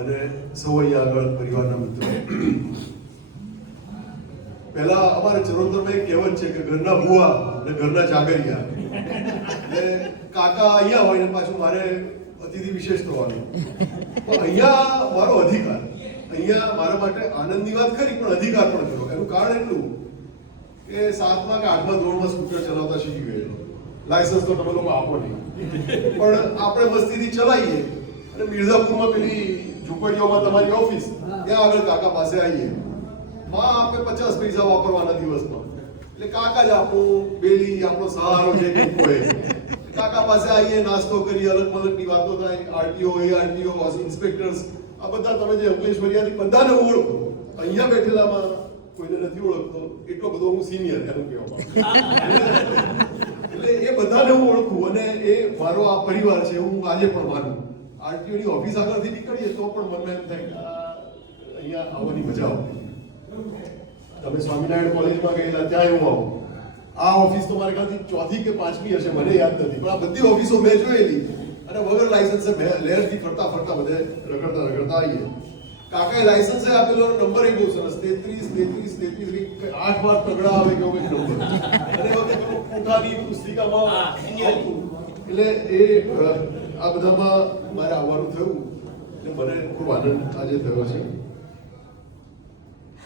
અને સૌ અહીંયા આગળ પરિવારના મિત્રો. પહેલા અમારે ચરોતરમાં એક કહેવત છે કે ઘરના ભુવા અને ઘરના ચાકરિયા. એટલે કાકા અહીંયા હોય ને પાછું મારે અતિથિ વિશેષ થવાનું. પણ અહીંયા મારો અધિકાર, અહીંયા મારા માટે આનંદની વાત ખરી પણ અધિકાર પણ ખરો. એનું કારણ એટલું કે 7મા કે 8મા ધોરણમાં સ્કૂટર ચલાવતા શીખી ગયેલો. લાયસન્સ તો તમે લોકો આપો નહીં પણ આપણે મસ્તીથી ચલાવીએ અને મિર્ઝાપુરમાં પેલી ઝૂંપડીઓમાં તમારી ઓફિસ, ત્યાં આગળ કાકા પાસે આવીએ. માં આપણે 50 પૈસા વાપરવાના દિવસમાં, એટલે કાકા જ આપણું બેલી, આપણો સહારો જે હોય. કાકા પાસે આવીએ, નાસ્તો કરી, અલગ મલગની વાતો થાય. આરટીઓ, એ આરટીઓ, ઇન્સ્પેક્ટર્સ આ બધા તમે જે અંકલેશ્વરિયાથી બધાને ઓળખો, અહીંયા બેઠેલામાં કોઈને નથી ઓળખતો, એટલો બધો હું સિનિયર એનું કહેવામાં. એટલે એ બધાને હું ઓળખું અને એ મારો આ પરિવાર છે હું આજે પણ માનું. આરટીઓ ની ઓફિસ આગળથી નીકળીએ તો પણ મને એમ થાય કે અહીંયા આવવાની મજા આવતી. તમે સ્વામિનારાયણ કોલેજમાં ગયેલા ત્યાં હું આવું. આ ઓફિસ તો મારા ખ્યાલથી ચોથી કે પાંચમી હશે, મને યાદ નથી, પણ આ બધી ઓફિસો મેં જોયેલી અને વગર લાયસન્સે લહેરથી ફરતા ફરતા બધે રગડતા આવીએ. કાકાએ લાયસન્સ આપેલો, નંબર બહુ સરસ 33 8 વાર તગડા આવે કેવો કંઈક નંબર, અને વખતે કોઠાની પુસ્તિકામાં આવતું. એટલે એ આ બધામાં મારે આવવાનું થયું એટલે મને ખૂબ આનંદ આજે થયો છે.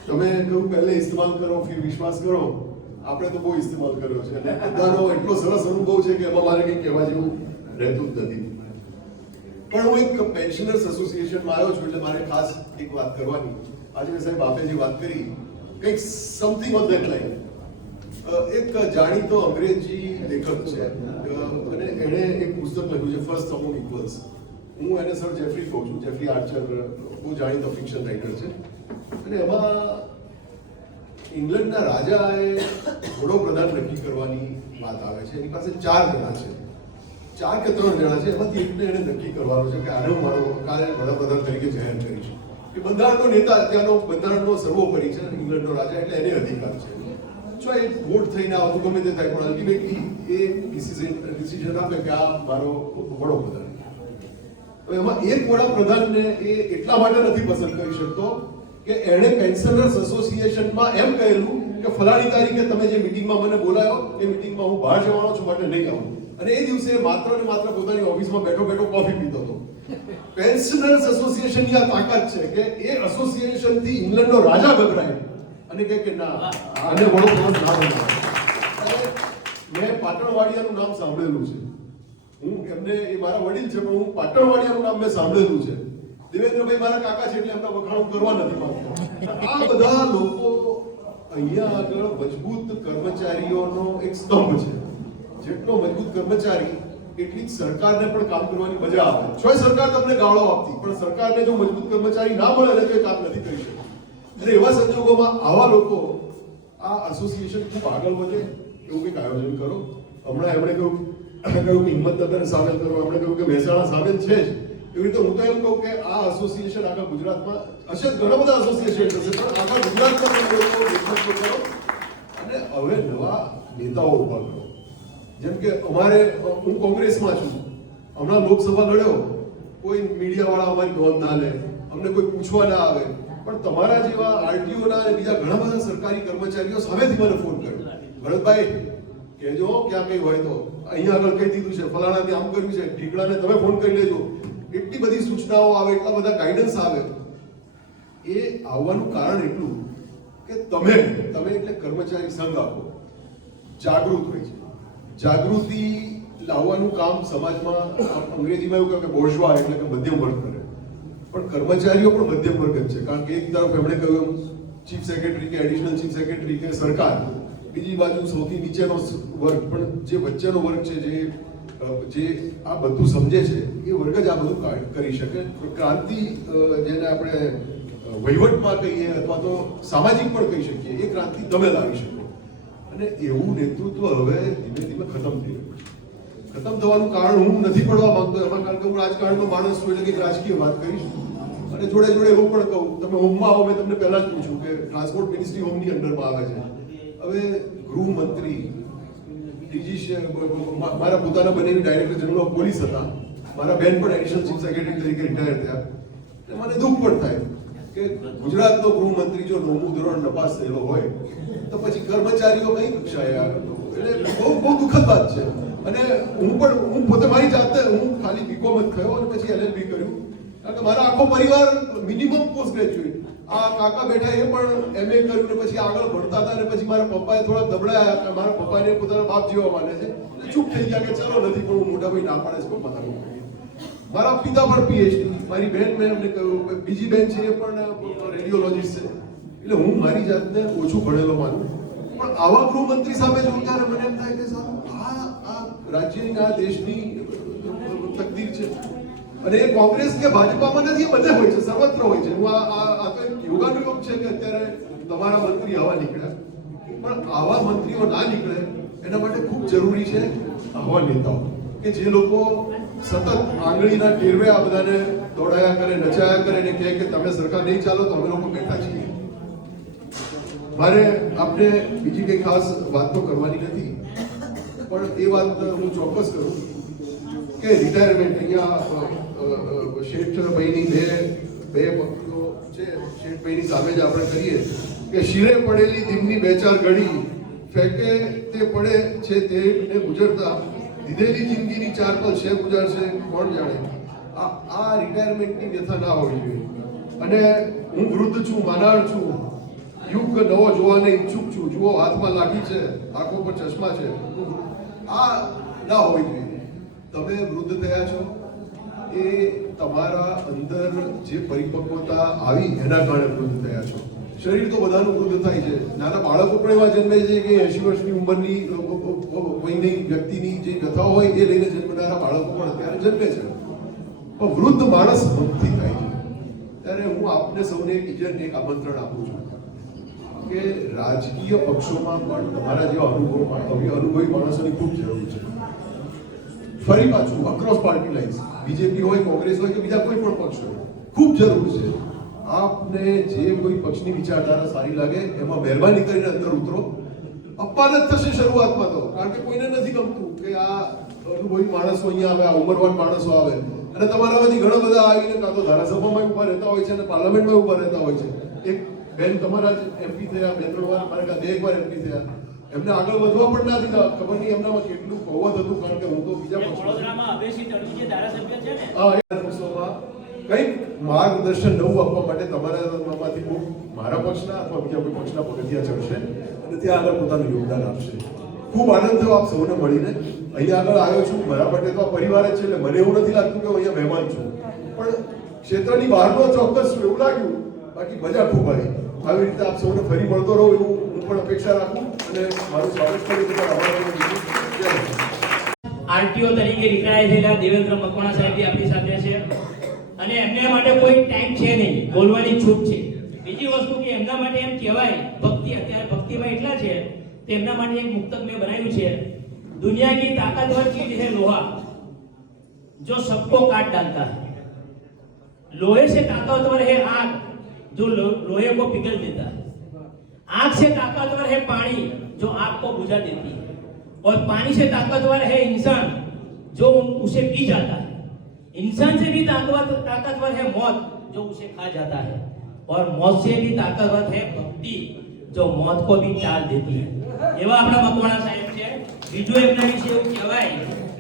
તમે કહ્યું પહેલે ઇસ્તેમાલ કરો ફિર વિશ્વાસ કરો, આપણે તો બહુ ઇસ્તેમાલ કર્યો છે અને બધાનો એટલો સરસ અનુભવ છે કે એમાં મારે કંઈ કહેવા જેવું રહેતું જ નથી. પણ હું એક પેન્શનર્સ એસોસિએશનમાં આવ્યો છું એટલે મારે ખાસ એક વાત કરવાની. આજે સાહેબ આપે જે વાત કરી કંઈક સમથિંગ ઓન ધેટ લાઈન. એક જાણીતો અંગ્રેજી લેખક છે અને એણે એક પુસ્તક લખ્યું છે ફર્સ્ટ અમોંગ ઇક્વલ્સ. હું એને સર જેફરી કહું છું. જેફરી આર્ચર બહુ જાણીતો ફિક્શન રાઇટર છે અને એમાં ઇંગ્લેન્ડના રાજાએ વડોપ્રધાન નક્કી કરવાની વાત આવે છે. એની પાસે 4 જણા છે, 4 કે 3 જણા છે, એમાંથી એકને એને નક્કી કરવાનું છે કે આને હું મારો કાલે વડાપ્રધાન તરીકે જાહેર કરીશ. કે બંધારણનો નેતા, ત્યાંનો બંધારણનો સર્વોપરી છે, ઇંગ્લેન્ડનો રાજા એટલે એને અધિકાર છે. જો એ વોટ થઈને આવતું ગમે તે થાય પણ અલ્ટિમેટલી એ ડિસિઝન આપે કે આ મારો વડોપ્રધાન. હવે એમાં એક વડાપ્રધાનને એ એટલા માટે નથી પસંદ કરી શકતો કે એણે પેન્શનર્સ એસોસિએશનમાં એમ કહેલું કે ફલાણી તારીખે તમે જે મિટિંગમાં મને બોલાયો એ મિટિંગમાં હું બહાર જવાનો છું માટે નહીં આવું. અને એ દિવસે માત્ર ને માત્ર પોતાની ઓફિસમાં બેઠો બેઠો કોફી પીતો હતો. પેન્શનર્સ એસોસિએશનની આ તાકાત છે કે એ એસોસિએશનથી ઇંગ્લેન્ડનો રાજા ગભરાય અને કે ના આને વડોપ્રધાન ના બનાવે. મેં પાટણવાડિયાનું નામ સાંભળેલું છે. હું એમને એ મારા વડીલ છે પણ હું પાટણવાડિયાનું નામ મેં સાંભળેલું છે. દેવેન્દ્રભાઈ મારા કાકા છે એટલે એમના વખાણ કરવા નથી માંગતો. આ બધા લોકો અહીંયા આગળ મજબૂત કર્મચારીઓનો એક સ્તંભ છે. જેટલો મજબૂત કર્મચારી એટલી જ સરકારને પણ કામ કરવાની મજા આવે. છોય સરકાર તમને ગાળો આપતી પણ સરકારને જો મજબૂત કર્મચારી ના મળે તો કામ નથી કરી શકતી. અને એવા સંજોગોમાં આવા લોકો આ એસોસિએશન ખૂબ આગળ વધે એવું કંઈક આયોજન કરો. હમણાં એમણે કહ્યું કે હિંમતનગરને સામેલ કરો, એમણે કહ્યું કે મહેસાણા સામેલ છે જ. એવી રીતે હું તો એમ કહું કે આ એસોસિએશન આખા ગુજરાતમાં હશે, ઘણા બધા એસોસિએશન હશે પણ આખા ગુજરાતમાં નેતૃત્વ કરો અને હવે નવા નેતાઓ ઉભા કરો. જેમ કે અમારે, હું કોંગ્રેસમાં છું, હમણાં લોકસભા લડ્યો, કોઈ મીડિયાવાળા અમારી નોંધ ના લે, અમને કોઈ પૂછવા ના આવે, પણ તમારા જેવા આરટીઓના અને બીજા ઘણા બધા સરકારી કર્મચારીઓ સામેથી મને ફોન કર્યો, ભરતભાઈ કહેજો ક્યાં કઈ હોય તો અહીંયા આગળ કહી દીધું છે, ફલાણાને આમ કર્યું છે, ઠીકડાને તમે ફોન કરી લેજો. એટલી બધી સૂચનાઓ આવે, એટલા બધા ગાઈડન્સ આવે. એ આવવાનું કારણ એટલું કે તમે એટલે કર્મચારી સંઘ આપો જાગૃત હોય છે. જાગૃતિ લાવવાનું કામ સમાજમાં અંગ્રેજીમાં એવું કહે કે બોર્જવા એટલે કે મધ્યમ વર્ગ કરે, પણ કર્મચારીઓ પણ મધ્યમ વર્ગ જ છે. કારણ કે એક તરફ એમણે કહ્યું ચીફ સેક્રેટરી કે એડિશનલ ચીફ સેક્રેટરી કે સરકાર, બીજી બાજુ સૌથી નીચેનો વર્ગ, પણ જે વચ્ચેનો વર્ગ છે જે આ બધું સમજે છે એ વર્ગ જ આ બધું કરી શકે. ક્રાંતિ જેને આપણે વહીવટમાં કહીએ અથવા તો સામાજિક પણ કહી શકીએ, એ ક્રાંતિ તમે લાવી શકો. અને એવું નેતૃત્વ હવે ધીમે ધીમે ખતમ થઈ રહ્યું. ખતમ થવાનું કારણ હું નથી પડવા માંગતો એમાં, કારણ કે હું રાજકારણનો માણસ છું એટલે કે રાજકીય વાત કરીશ. અને જોડે જોડે એવું પણ કહું, તમે હોમમાં આવો, મેં તમને પહેલા જ પૂછ્યું કે ટ્રાન્સપોર્ટ મિનિસ્ટ્રી હોમની અંડરમાં આવે છે. હવે ગૃહમંત્રી, મારા પોતાના બંનેની ડાયરેક્ટર જનરલ ઓફ પોલીસ હતા, મારા બેન પણ એડિશનલ ચીફ સેક્રેટરી તરીકે રિટાયર થયા. મને દુઃખ પણ થાય કે ગુજરાતનો ગૃહમંત્રી જો 9મું ધોરણ નપાસ થયેલો હોય તો પછી કર્મચારીઓ કઈ કક્ષાએ આવે? એટલે બહુ દુઃખદ વાત છે. અને હું પોતે મારી જાતે હું ખાલી બીકોમ જ થયો અને પછી એલએલબી કર્યું, કારણ કે મારા આખો પરિવાર મિનિમમ પોસ્ટ ગ્રેજ્યુએટ. આ કાકા બેઠા એ પણ એમએ કર્યું ને પછી આગળ ભણતા હતા, અને પછી મારા પપ્પાએ થોડા દબડાયા, મારા પપ્પાને પોતાના બાપ જેવા માને છે, ચૂપ થઈ ગયા કે ચલો નથી, પણ હું મોટા ભાઈ ના પાડે છે મારા. મારા પિતા પણ પીએચડી, મારી બેન, મેં એમને કહ્યું, બીજી બેન છે એ પણ રેડિયોલોજીસ્ટ છે. એટલે હું મારી જાતને ઓછું ભણેલો માનું, પણ આવા ગૃહમંત્રી સામે જોઉં ત્યારે મને એમ થાય કે સાહેબ આ રાજ્યની, આ દેશની તકદીર છે. અને એ કોંગ્રેસ કે ભાજપામાં નથી, બધે હોય છે, સર્વત્ર હોય છે. હું આ તો એક યોગાનું યોગ છે કે અત્યારે તમારા મંત્રી આવા નીકળ્યા, પણ આવા મંત્રીઓ ના નીકળે એના માટે ખૂબ જરૂરી છે આવા નેતાઓ કે જે લોકો સતત આંગળીના ટેરવે આ બધાને દોડાયા કરે, નચાયા કરે અને કહે કે તમે સરકાર નહીં ચાલો તો અમે લોકો બેઠા છીએ. મારે આપને બીજી કઈ ખાસ વાત તો કરવાની નથી, પણ એ વાત હું ચોક્કસ કરું કે રિટાયરમેન્ટ અહીંયા શેઠભાઈની બે પંક્તિઓ છે, શેઠભાઈની સામે જ આપણે કરીએ કે શિરે પડેલી દિનની બે ચાર ઘડી ફેંકે તે પડે છે તેને ગુજરતા દીધેલી જિંદગીની ચાર પલ છે ગુજારશે કોણ જાણે. આ રિટાયરમેન્ટની વ્યથા ના હોવી જોઈએ. અને હું વૃદ્ધ છું, માનાળ છું, યુગ નવો જોવાને ઈચ્છુક છું, જુઓ હાથમાં લાઠી છે, આંખો પર ચશ્મા છે, આ ના હોવી જોઈએ. તમે વૃદ્ધ થયા છો એ તમારા અંદર જે પરિપક્વતા આવી એના કારણે વૃદ્ધ થયા છો. શરીર તો બધાનું વૃદ્ધ થાય છે. નાના બાળકો પણ એવા જન્મે છે કે 80 વર્ષની ઉંમરની કોઈની વ્યક્તિની જે કથાઓ હોય એ લઈને જન્મનારા બાળકો પણ અત્યારે જન્મે છે. પણ વૃદ્ધ માણસ મનથી થાય છે. ત્યારે હું આપને સૌને એક આમંત્રણ આપું છું કે રાજકીય પક્ષોમાં પણ તમારા જેવા અનુભવી માણસોની ખૂબ જરૂર છે. ફરી પાછું અક્રોસ પાર્ટી લાઇન્સ, બીજેપી હોય, કોંગ્રેસ હોય કે બીજા કોઈ પણ પક્ષ હોય, ખૂબ જરૂર છે. આપને જે કોઈ પક્ષની વિચારધારા સારી લાગે એમાં મહેરબાની કરીને અંદર ઉતરો. અપમાન જ થશે શરૂઆતમાં તો, કારણ કે કોઈને નથી ગમતું કે આ અનુભવી માણસો અહીંયા આવે, આ ઉંમરવાન માણસો આવે અને તમારામાંથી ઘણા બધા આવીને કાં તો ધારાસભામાં ઉભા રહેતા હોય છે અને પાર્લામેન્ટમાં ઉભા રહેતા હોય છે. એક બેન તમારા જ એમપી થયા, 2-3 વાર, મારે કાં 2 વાર એમપી થયા, એમને આગળ વધવા પણ ના દીધા. ખબર નહીં એમનામાં કેટલું કૌવત હતું, કારણ કે હું તો બીજા વડોદરામાં અભયસિંહ તડવી જે ધારાસભ્ય છે ને, પક્ષોમાં કંઈક માર્ગદર્શન નવું આપવા માટે તમારામાંથી ખૂબ મારા પક્ષના અથવા બીજા કોઈ પક્ષના પગથિયા ચડશે અને ત્યાં આગળ પોતાનું યોગદાન આપશે. ખૂબ આનંદ થયો આપ સૌને મળીને. અહીંયા આગળ આવ્યો છું, મારા માટે તો આ પરિવાર જ છે, એટલે મને એવું નથી લાગતું કે હું અહીંયા મહેમાન છું, પણ ક્ષેત્રની બહારનો ચોક્કસ છું એવું લાગ્યું. બાકી મજા ખૂબ આવી. આવી રીતે આપ સૌને ફરી મળતો રહો એવું હું પણ અપેક્ષા રાખું અને મારું સ્વાગત કરું. આરટીઓ તરીકે રિટાયર થયેલા દેવેન્દ્ર મકવાણા સાહેબ આપણી સાથે છે અને એમને માટે કોઈ ટાઈમ છે નહીં, બોલવાની છૂટ છે. બીજી વસ્તુ કે એમના માટે એમ કહેવાય, ભક્તિ અત્યારે ભક્તિમાં એટલા છે તો એમના માટે એક મુક્તક મેં બનાવ્યું છે, दुनिया की ताकतवर चीज है लोहा जो सबको काट डालता है, लोहे से ताकतवर है आग जो लोहे को पिघल देता है, आग से ताकतवर है पानी जो आग को बुझा देती है, और पानी से ताकतवर है इंसान जो उसे पी जाता है, इंसान से भी ताकतवर है मौत जो उसे खा जाता है, और मौत से भी ताकतवर है भक्ति जो मौत को भी टाल देती है. એવા આપણા મકવાણા સાહેબ છે. બીજું એમના વિશે એવું કહેવાય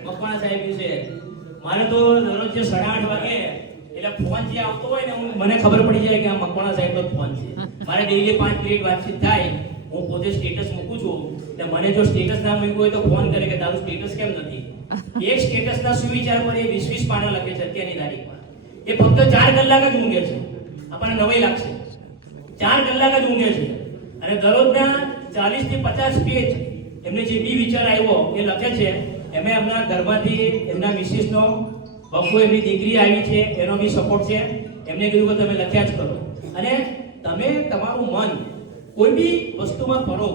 મકવાણા સાહેબ વિશે, મારે તો દરરોજ 8:30 વાગે એટલે ફોન જે આવતો હોય ને મને ખબર પડી જાય કે આ મકવાણા સાહેબનો ફોન છે. મારે ડેઈલી 5 મિનિટ વાતચીત થાય. હું પોતે સ્ટેટસ મૂકું છું એટલે મને જો સ્ટેટસ ના મૂક્યું હોય તો ફોન કરે કે તારું સ્ટેટસ કેમ નથી. એક સ્ટેટસના સુવિચાર પર એ 20 પાના લખે છે અત્યારની તારીખમાં. એ ફક્ત 4 કલાક જ ઊંઘે છે. આપણને નવાઈ લાગશે, 4 કલાક જ ઊંઘે છે અને દરરોજના 40 થી 50 પેજ એમને જે બી વિચાર આવ્યો એ લખે છે. એમે એમના ઘરમાંથી એમના મિસિસનો બહુ એમની દીકરી આવી છે એનો બી સપોર્ટ છે. એમને કીધું કે તમે લખ્યા જ કરો અને તમે તમારું મન કોઈ બી વસ્તુમાં ફરો,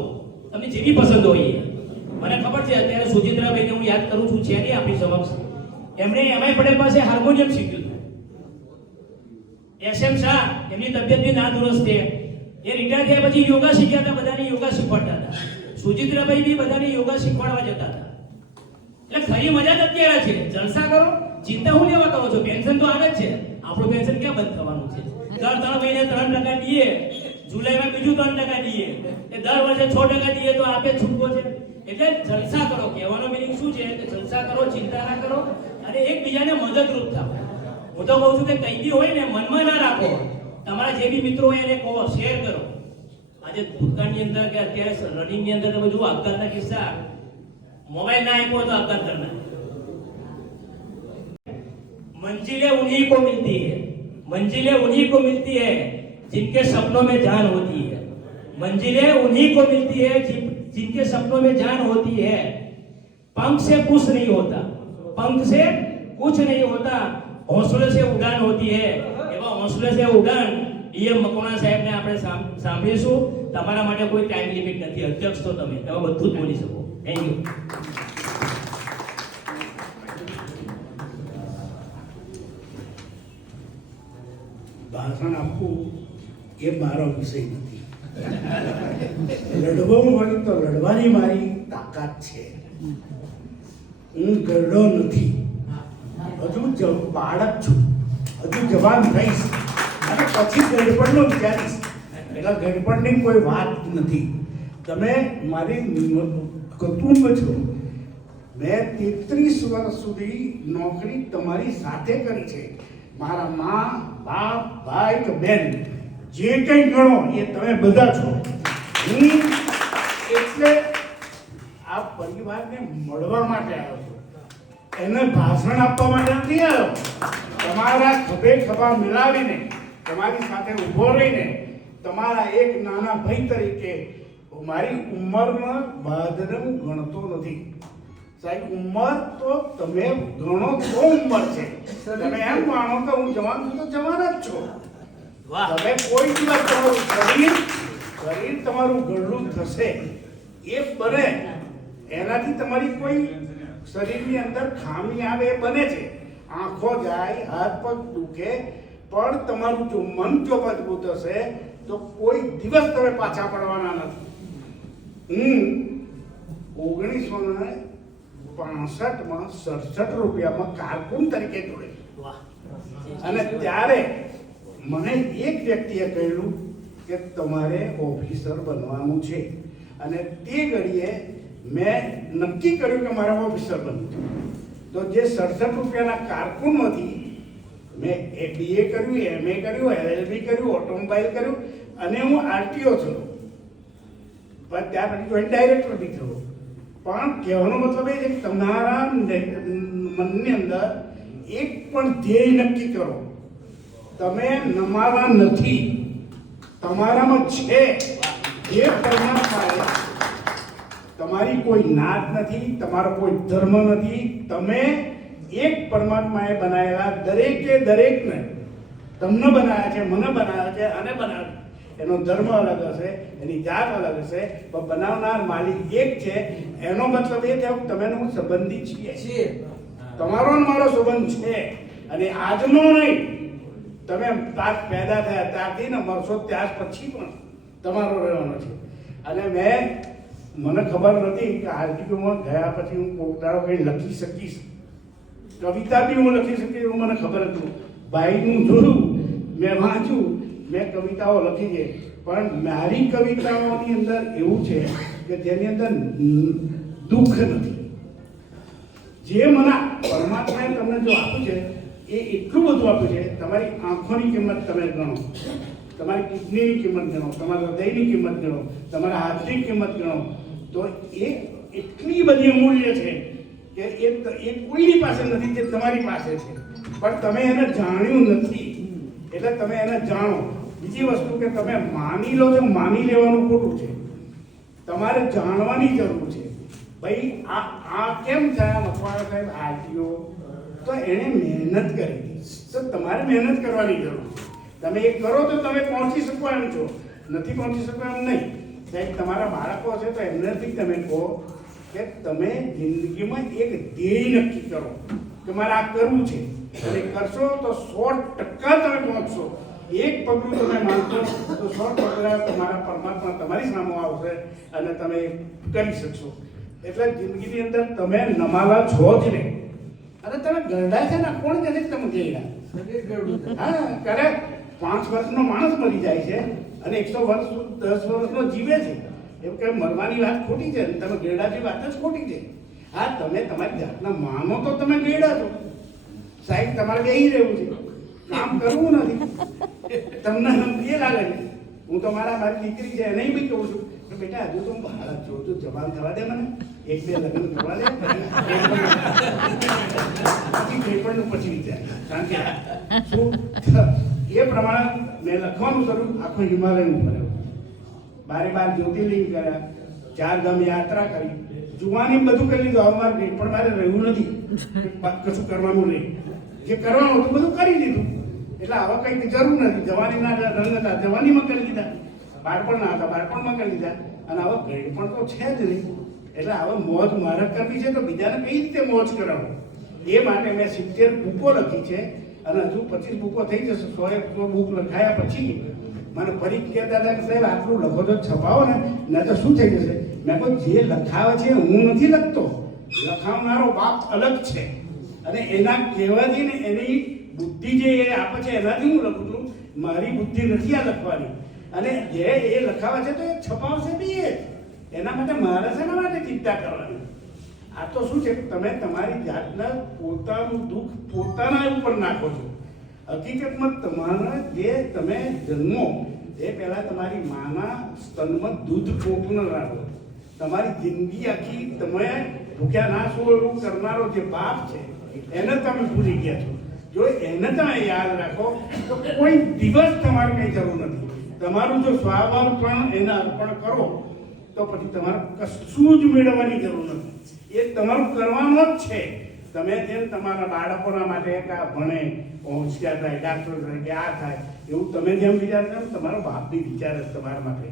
તમને જે બી પસંદ હોય. મને ખબર છે અત્યારે સુજિત્રાભાઈને હું યાદ કરું છું, છે નહીં આપણી સમક્ષ, એમણે એમઆઈ પટેલ પાસે હાર્મોનિયમ શીખ્યું હતું. SM શાહ એમની તબિયત બી નાદુરસ્ત છે, એ રિટાયર થયા પછી યોગા શીખ્યા હતા, બધાને યોગા શીખવાડતા હતા. સુજિત્રાભાઈ બી બધાને યોગા શીખવાડવા જતા હતા. એટલે ખરી મજા જ અત્યારે છે. જલસા કરો, ચિંતા હું લેવા કરો છો, પેન્શન તો આવે જ છે. આપણું પેન્શન ક્યાં બંધ થવાનું છે? દર 3 મહિને 3% દઈએ, જુલાઈમાં બીજું 3% દઈએ, એ દર વર્ષે 6% દઈએ તો આપે છૂટકો છે. એટલે જલસા કરો, કહેવાનો મીનિંગ શું છે કે જલસા કરો, ચિંતા ના કરો અને એકબીજાને મદદરૂપ થાઓ. હું તો કહું છું કે કંઈ બી હોય ને મનમાં ના રાખો, તમારા જે બી મિત્રો હોય એને કહો, શેર કરો. આજે ભૂતકાળની અંદર કે અત્યારે રનિંગની અંદર તમે જુઓ આપઘાતના કિસ્સા, મોબાઈલ ના આપ્યો તો આપઘાત કરના. मंजिलें उन्हीं को मिलती है, मंजिलें उन्हीं को मिलती है जिनके सपनों में जान होती है, मंजिलें उन्हीं को मिलती है जिनके सपनों में जान होती है. पंख से कुछ नहीं होता, पंख से कुछ नहीं होता, हौसले से उड़ान होती है एवं हौसले से उड़ान ડીએમ મકવાણા સાહેબને આપણે સાંભળીશું. તમારા માટે કોઈ ટાઈમ લિમિટ નથી. અધ્યક્ષ તો તમે બધું જ બોલી શકો. Thank you. ભાષણ આપવું એ મારો વિષય નથી. લડવું હોય તો લડવાની મારી તાકાત છે. હું ગરડો નથી, હજુ બાળક છું, હજુ જવાન થઈશ અને પછી ગડપણનું વિચારીશ. એટલે ગડપણની કોઈ વાત નથી. તમે મારી કુટુંબ છો. મેં 33 વર્ષ સુધી નોકરી તમારી સાથે કરી છે. મારા મા, બાપ, ભાઈ કે બેન જે કંઈ ગણો એ તમે બધા છો. હું એટલે આ પરિવારને મળવા માટે આવ્યો છું, એને ભાષણ આપવા માટે નથી આવ્યો. તમારા ખભે ખભા મિલાવીને તમારી સાથે ઊભો રહીને તમારા એક નાના ભાઈ તરીકે મારી ઉંમરમાં બાદને હું ગણતો નથી. સાહેબ, ઉંમર તો તમે ગણો તો ઉંમર છે. તમે એમ માનો કે હું જવાન છું તો જવાન જ છો. તમે કોઈ દિવસ તમારું શરીર તમારું ગળું થશે એ બને, એનાથી તમારી કોઈ શરીરની અંદર ખામી આવે એ બને છે. આંખો જાય, હાથ પગ દુખે, પણ તમારું જો મન જો મજબૂત હશે તો કોઈ દિવસ તમે પાછા પડવાના નથી. હું 1965માં 67 રૂપિયામાં કારકુન તરીકે જોડે અને ત્યારે મને એક વ્યક્તિએ કહ્યું કે તમારે ઓફિસર બનવાનું છે. અને તે ઘડીએ મેં નક્કી કર્યું કે મારે ઓફિસર બનવું છે. તો જે 67 રૂપિયાના કારકુનમાંથી મેં BA કર્યું, MA કર્યું, LLB કર્યું, ઓટોમોબાઈલ કર્યું અને હું RTO થયો. પણ ત્યાર પછી જોઈન્ટ ડાયરેક્ટર બી થયો. પણ કહેવાનો મતલબ એ છે કે તમારા મનની અંદર એક પણ ધ્યેય નક્કી કરો. તમે નમાવા નથી, તમારામાં છે. એ પરમાત્માએ તમારી કોઈ નાત નથી, તમારો કોઈ ધર્મ નથી. તમે એક પરમાત્માએ બનાવેલા દરેકને તમને બનાવ્યા છે, મને બનાવ્યા છે અને બનાવ્યા. એનો ધર્મ અલગ હશે, એની જાત અલગ હશે, પણ બનાવનાર માલિક એક છે. એનો મતલબ એ થયો તમે હું સંબંધી છીએ. તમારો ને મારો સંબંધ છે અને આજનો નહીં. તમે પેદા થયા ત્યારથી ને મરશો ત્યાર પછી પણ તમારો રહેવાનો છે. અને મને ખબર નથી કે આરટીઓમાં ગયા પછી હું કોક દાડો કંઈ લખી શકીશ, કવિતા બી હું લખી શકીશ એવું મને ખબર હતું. ભાઈનું જોયું, મેં વાંચ્યું, મેં કવિતાઓ લખી છે. પણ મારી કવિતાઓની અંદર એવું છે કે જેની અંદર દુઃખ નથી. જે મને પરમાત્માએ તમને જો આપ્યું છે એ એટલું બધું આપ્યું છે. તમારી આંખોની કિંમત તમે ગણો, તમારી કિડનીની કિંમત ગણો, તમારા હૃદયની કિંમત ગણો, તમારા હાથની કિંમત ગણો, તો એ એટલી બધી અમૂલ્ય છે કે એ કોઈની પાસે નથી જે તમારી પાસે છે. પણ તમે એને જાણ્યું નથી એટલે તમે એને જાણો. બીજી વસ્તુ કે તમે માની લો તો માની લેવાનું ખોટું છે. તમારે જાણવાની જરૂર છે. ભાઈ આ કેમ થયા મકવાણા સાહેબ RTO? તો એણે મહેનત કરી હતી. તો તમારે મહેનત કરવાની જરૂર છે. તમે એ કરો તો તમે પહોંચી શકો એમ છો, નથી પહોંચી શકો એમ નહીં. સાહેબ, તમારા બાળકો છે તો એમનેથી તમે કહો કે તમે જિંદગીમાં એક ધ્યેય નક્કી કરો કે મારે આ કરવું છે. અને કરશો તો 100% તમે પહોંચશો. એક પગલું તમે માનશો તો 100% તમારા પરમાત્મા તમારી સામે આવશે અને તમે કરી શકશો. એટલે જિંદગીની અંદર તમે નમાલા છો જ નહીં. અને તમે ગરડા છે ને કોણ કહે છે તમે ગયેલા? હા, ત્યારે 5 વર્ષનો માણસ મરી જાય છે અને 100 વર્ષ 10 વર્ષનો જીવે છે. એવું કે મરવાની વાત ખોટી છે, તમે ગેડાની વાત જ ખોટી છે. હા, તમે તમારી જાતના માનો તો તમે ગેડા છો. સાહેબ, તમારે બેહી રહેવું છે, કામ કરવું નથી. તમને એ લાગે છે. હું તો મારી દીકરી છે એને બી કહું છું કે બેટા હજુ તો હું બાળક છું, તું જવાન થવા દે, મને 1-2 લગ્ન કરવા દે, પછી વિચાર. કારણ કે શું એ પ્રમાણે મેં લખવાનું શરૂ, આખો હિમાલયનું ફર્યો, 12 જ્યોતિર્લિંગ કર્યા, 4 ધામ યાત્રા કરી, જુવાની બધું કરી લીધું. હવે મારે પણ મારે રહેવું નથી, કશું કરવાનું નહીં. જે કરવાનું હતું બધું કરી દીધું. એટલે હવે કંઈક જરૂર નથી. જવાનીના રંગ હતા, જવાનીમાં કરી દીધા. બાળપણના હતા, બાળપણમાં કરી દીધા. અને હવે ઘડી પણ તો છે જ નહીં. એટલે હવે મોજ મારે કરવી છે તો બીજાને કઈ રીતે મોજ કરાવો? એ માટે મેં 70 બુકો લખી છે અને હજુ 25 બુકો થઈ જશે. 100 બુક લખાયા પછી મને ફરી કહેતા હતા કે સાહેબ આટલું લખો તો છપાવો ને તો શું થઈ જશે? મેં કહ્યું જે લખાવે છે હું નથી લખતો, લખાવનારો બાપ અલગ છે અને એના કહેવાથી ને એની બુદ્ધિ જે એ આપે છે એનાથી હું લખું છું. મારી બુદ્ધિ નથી આ લખવાની. અને જે એ લખાવે છે તો એ છપાવશે બી એ. એના માટે મારે શેના માટે ચિંતા કરવાની? આ તો શું છે, તમે તમારી જાતના પોતાનું દુઃખ પોતાના ઉપર નાખો છો. હકીકતમાં તમારા જે તમે જન્મો એ પહેલા તમારી માના સ્તનમાં દૂધ ચોખ્ખું ન રાખો. તમારી જિંદગી આખી તમે ભૂખ્યા ના છો એવું કરનારો જે બાપ છે એને તમે ભૂલી ગયા છો. જો એને તમે યાદ રાખો તો કોઈ દિવસ તમારે કંઈ જરૂર નથી. તમારું જો સ્વાવર્પણ એને અર્પણ કરો તો પછી તમારે કશું જ મેળવવાની જરૂર નથી. એ તમારું કરવાનું જ છે. તમે જેમ તમારા બાળકોના માટે ભણે, હોશિયાર થાય, ડાક્ટર થાય કે આ થાય, એવું તમે જેમ વિચારતા છો તમારો બાપ બી વિચારે તમારા માટે.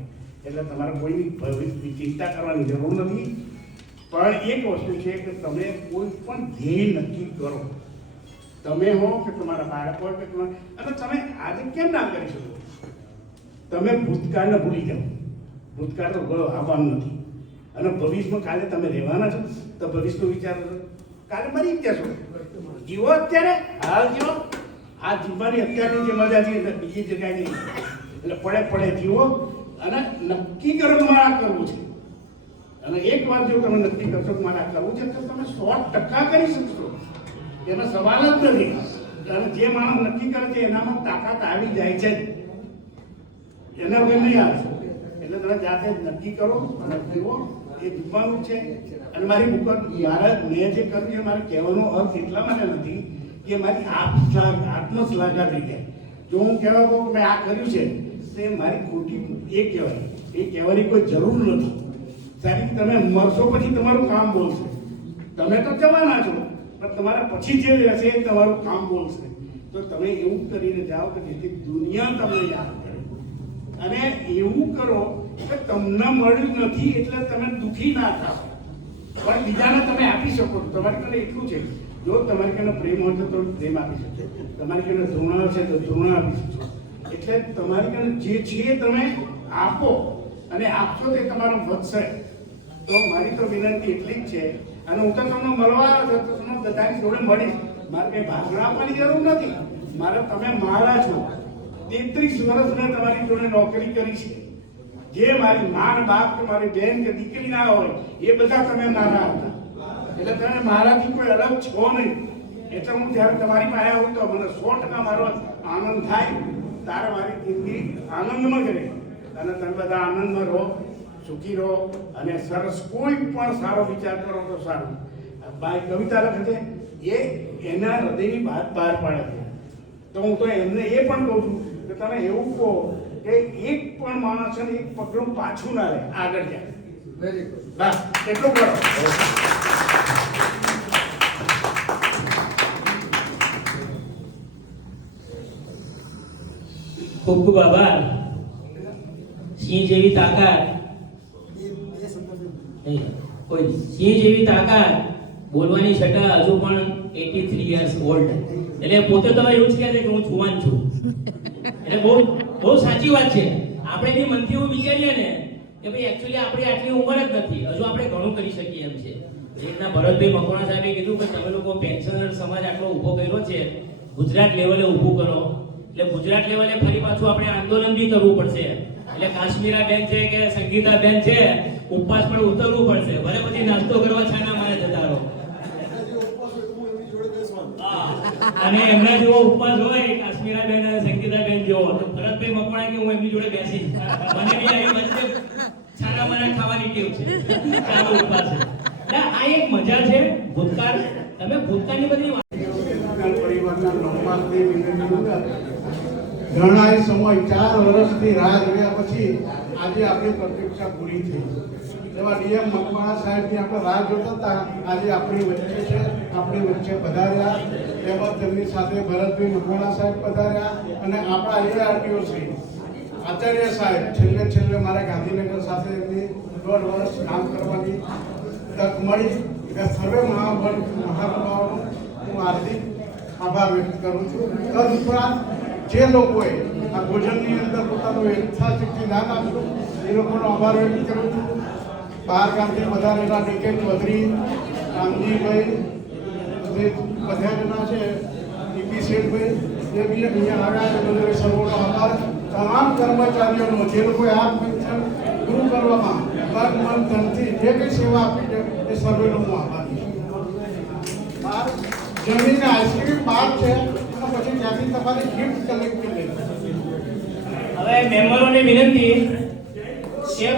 એટલે તમારે કોઈની ભવિષ્ય ચિંતા કરવાની જરૂર નથી. પણ એક વસ્તુ છે કે તમે કોઈ પણ ધ્યેય નક્કી કરો. તમે હો કે તમારા બાળકો કે અને તમે આજે કેમ ના કરી શકો? તમે ભૂતકાળને ભૂલી જાઓ. ભૂતકાળ તો આવવાનું નથી અને ભવિષ્યમાં કાલે તમે રહેવાના છો તો ભવિષ્યનો વિચાર કરો. કાલે મરી જ જશો. જીવો અત્યારે, હાલ જીવો. આ જીવવાની અત્યારની જે મજા છે બીજી જગ્યાએ નહીં. એટલે પડે પડે જીવો અને નક્કી કરો કે મારે આ કરવું છે. અને એક વાર જો તમે નક્કી કરશો કે મારે આ કરવું છે તો તમે 100% કરી શકશો. એનો સવાલ જ નથી. અને જે માણસ નક્કી કરે છે એનામાં તાકાત આવી જાય છે જ. એના વગર નહીં આવે. એટલે તમે જાતે નક્કી કરો અને ફેરવો. એ જીવવાનું છે. અને મારી બુક મારા મેં જે કર્યું છે મારે કહેવાનો અર્થ એટલા માટે નથી કે મારી આત્મશ્લાઘા થઈ જાય. જો હું કહેવા કહું કે મેં આ કર્યું છે તો એ મારી ખોટી એ કહેવાય. એ કહેવાની કોઈ જરૂર નથી. સારી તમે મરશો પછી તમારું કામ બોલશે. તમે તો જવાના છો પણ તમારા પછી જે રહેશે એ તમારું કામ બોલશે. તો તમે એવું કરીને જાઓ કે જેથી દુનિયા તમને યાદ કરે. અને એવું કરો કે તમને મળ્યું નથી એટલે તમે દુઃખી ના થાઓ પણ બીજાને તમે આપી શકો છો. તમારી પાસે એટલું છે. જો તમારી પાસે પ્રેમ હોય તો તમે પ્રેમ આપી શકશો. તમારી પાસે ધૃણા હશે તો ધૃણા આપી શકશો. એટલે તમારી પાસે જે છે તમે આપો અને આપશો તે તમારો વધશે. તો મારી તો વિનંતી એટલી જ છે. અને હું તો તમને મળવા તમને બધાની જોડે મળીશ. મારે કંઈ ભાગણા આપવાની જરૂર નથી. મારે તમે મારા છો. 33 વર્ષ મેં તમારી જોડે નોકરી કરી છે. જે મારી માન બાપ કે મારી બેન કે દીકરી ના હોય એ બધા તમે મારા હતા. એટલે તમે મારાથી કોઈ અલગ છો નહીં. એટલે હું જ્યારે તમારી પાસે આવું તો મને 100% મારો આનંદ થાય. તારે મારી જિંદગી આનંદમાં કરે અને તમે બધા આનંદમાં રહો, સુખી રહો અને સરસ કોઈ પણ સારો વિચાર કરો તો સારું. બાય કવિતા લખે છે એ એના હૃદયની વાત બહાર પાડે છે. તો હું તો એમને એ પણ કહું છું કે તમે એવું કહો કે એક પણ માણસ છે ને એક પગલું પાછું ના રહે, આગળ જાય. Very good. બસ એટલું કરો. ખૂબ ખૂબ આભાર. સિંહ જેવી તાકાત સિંહ જેવી તાકાત બોલવાની છતાં હજુ પણ 83 યર્સ ઓલ્ડ. એટલે પોતે તો એવું જ કહે છે કે હું જુવાન છું. એટલે બહુ બહુ સાચી વાત છે. આપણે બી મનથી એવું વિચારીએ ને કે ભાઈ એકચ્યુઅલી આપણી આટલી ઉંમર જ નથી, હજુ આપણે ઘણું કરી શકીએ એમ છે. એકના ભરતભાઈ મકવાણા સાહેબે કીધું કે તમે લોકો પેન્શનર સમાજ આટલો ઊભો કર્યો છે, ગુજરાત લેવલે ઊભું કરો. એટલે ગુજરાત લેવલે ફરી પાછું આપણે આંદોલન બી કરવું પડશે. એટલે કાશ્મીરા બેન છે કે સંગીતા બેન છે, ઉપવાસ પણ ઉતરવું પડશે. ભલે પછી નાસ્તો કરવા છાના મારે જતા રહો. અને એમના જેવો ઉપવાસ હોય કાશ્મીરા બેન અને સંગીતા બેન જેવો તો ભરતભાઈ મકવાણા કે હું એમની જોડે બેસી મને બી આવી વચ્ચે છાના મારા ખાવાની ટેવ છે. ચાલો ઉપવાસ છે. આ એક મજા છે ભૂતકાળ. તમે ભૂતકાળની બધી ઘણા સમય 4 વર્ષથી રાહ જોયા પછી આજે આપણી પ્રતીક્ષા પૂરી થઈ. એવા ડીએમ મકવાણા સાહેબની આપણે રાહ જોતા હતા. આજે આપણી વચ્ચે છે. આપણી વચ્ચે પધાર્યા, તેમજ તેમની સાથે ભરતભાઈ મકવાણા સાહેબ પધાર્યા અને આપણા ARTO શ્રી આચાર્ય સાહેબ છેલ્લે મારા ગાંધીનગર સાથે એમની 1.5 વર્ષ કામ કરવાની તક મળી. એ સર્વે મહાનુભાવોનો હું હાર્દિક આભાર વ્યક્ત કરું છું. તદુપરાંત જે લોકોએ આ ભોજનની અંદર પોતાનું યથાશક્તિ દાન આપ્યું એ લોકોનો આભાર વ્યક્ત કરું છું. બહાર ગામથી વધારેલા ડીકે ચૌધરી, રામજીભાઈ જે પધારેલા છે, ટીપી શેઠભાઈ જે બી અહીંયા આવ્યા છે, બધો સર્વોનો આભાર. તમામ કર્મચારીઓનો જે લોકોએ આ ફંક્શન પૂરું કરવામાં તન મન ધનથી જે કંઈ સેવા આપી છે એ સર્વેનો હું આભારી છું. જમીને આઈસ્ક્રીમ બાર છે અને પછી ત્યાંથી તમારે ગિફ્ટ કલેક્ટ કરી લેવી. હવે મેમ્બરોની વિનંતી કે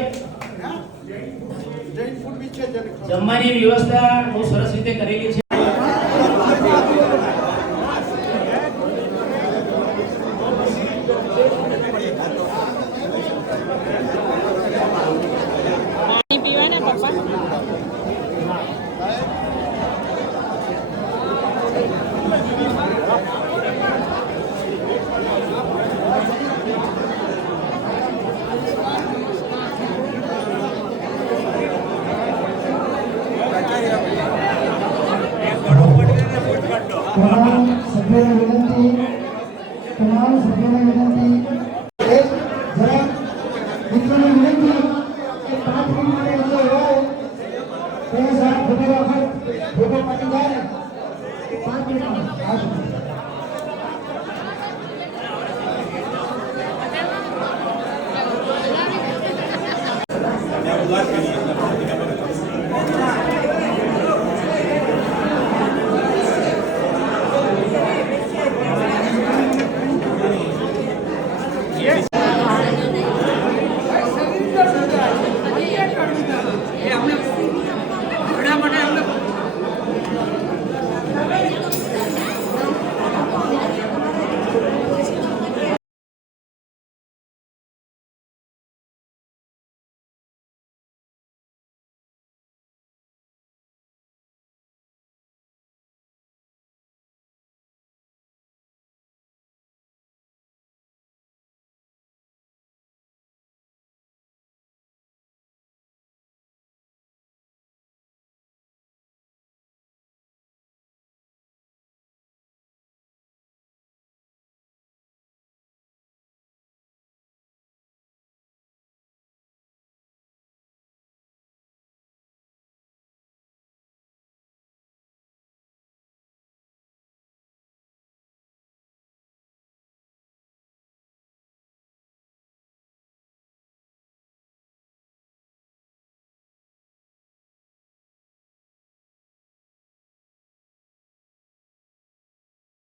જૈન ફૂડ બી છે જેને જમવાની વ્યવસ્થા બહુ સરસ રીતે કરેલી છે. તમામ સભ્યોને વિનંતી એક જરા મિત્રોને વિનંતી કે 5 મિનિટ માટે અંદર હોય તે સાહેબ ફોટો પાડી જાય 5 મિનિટ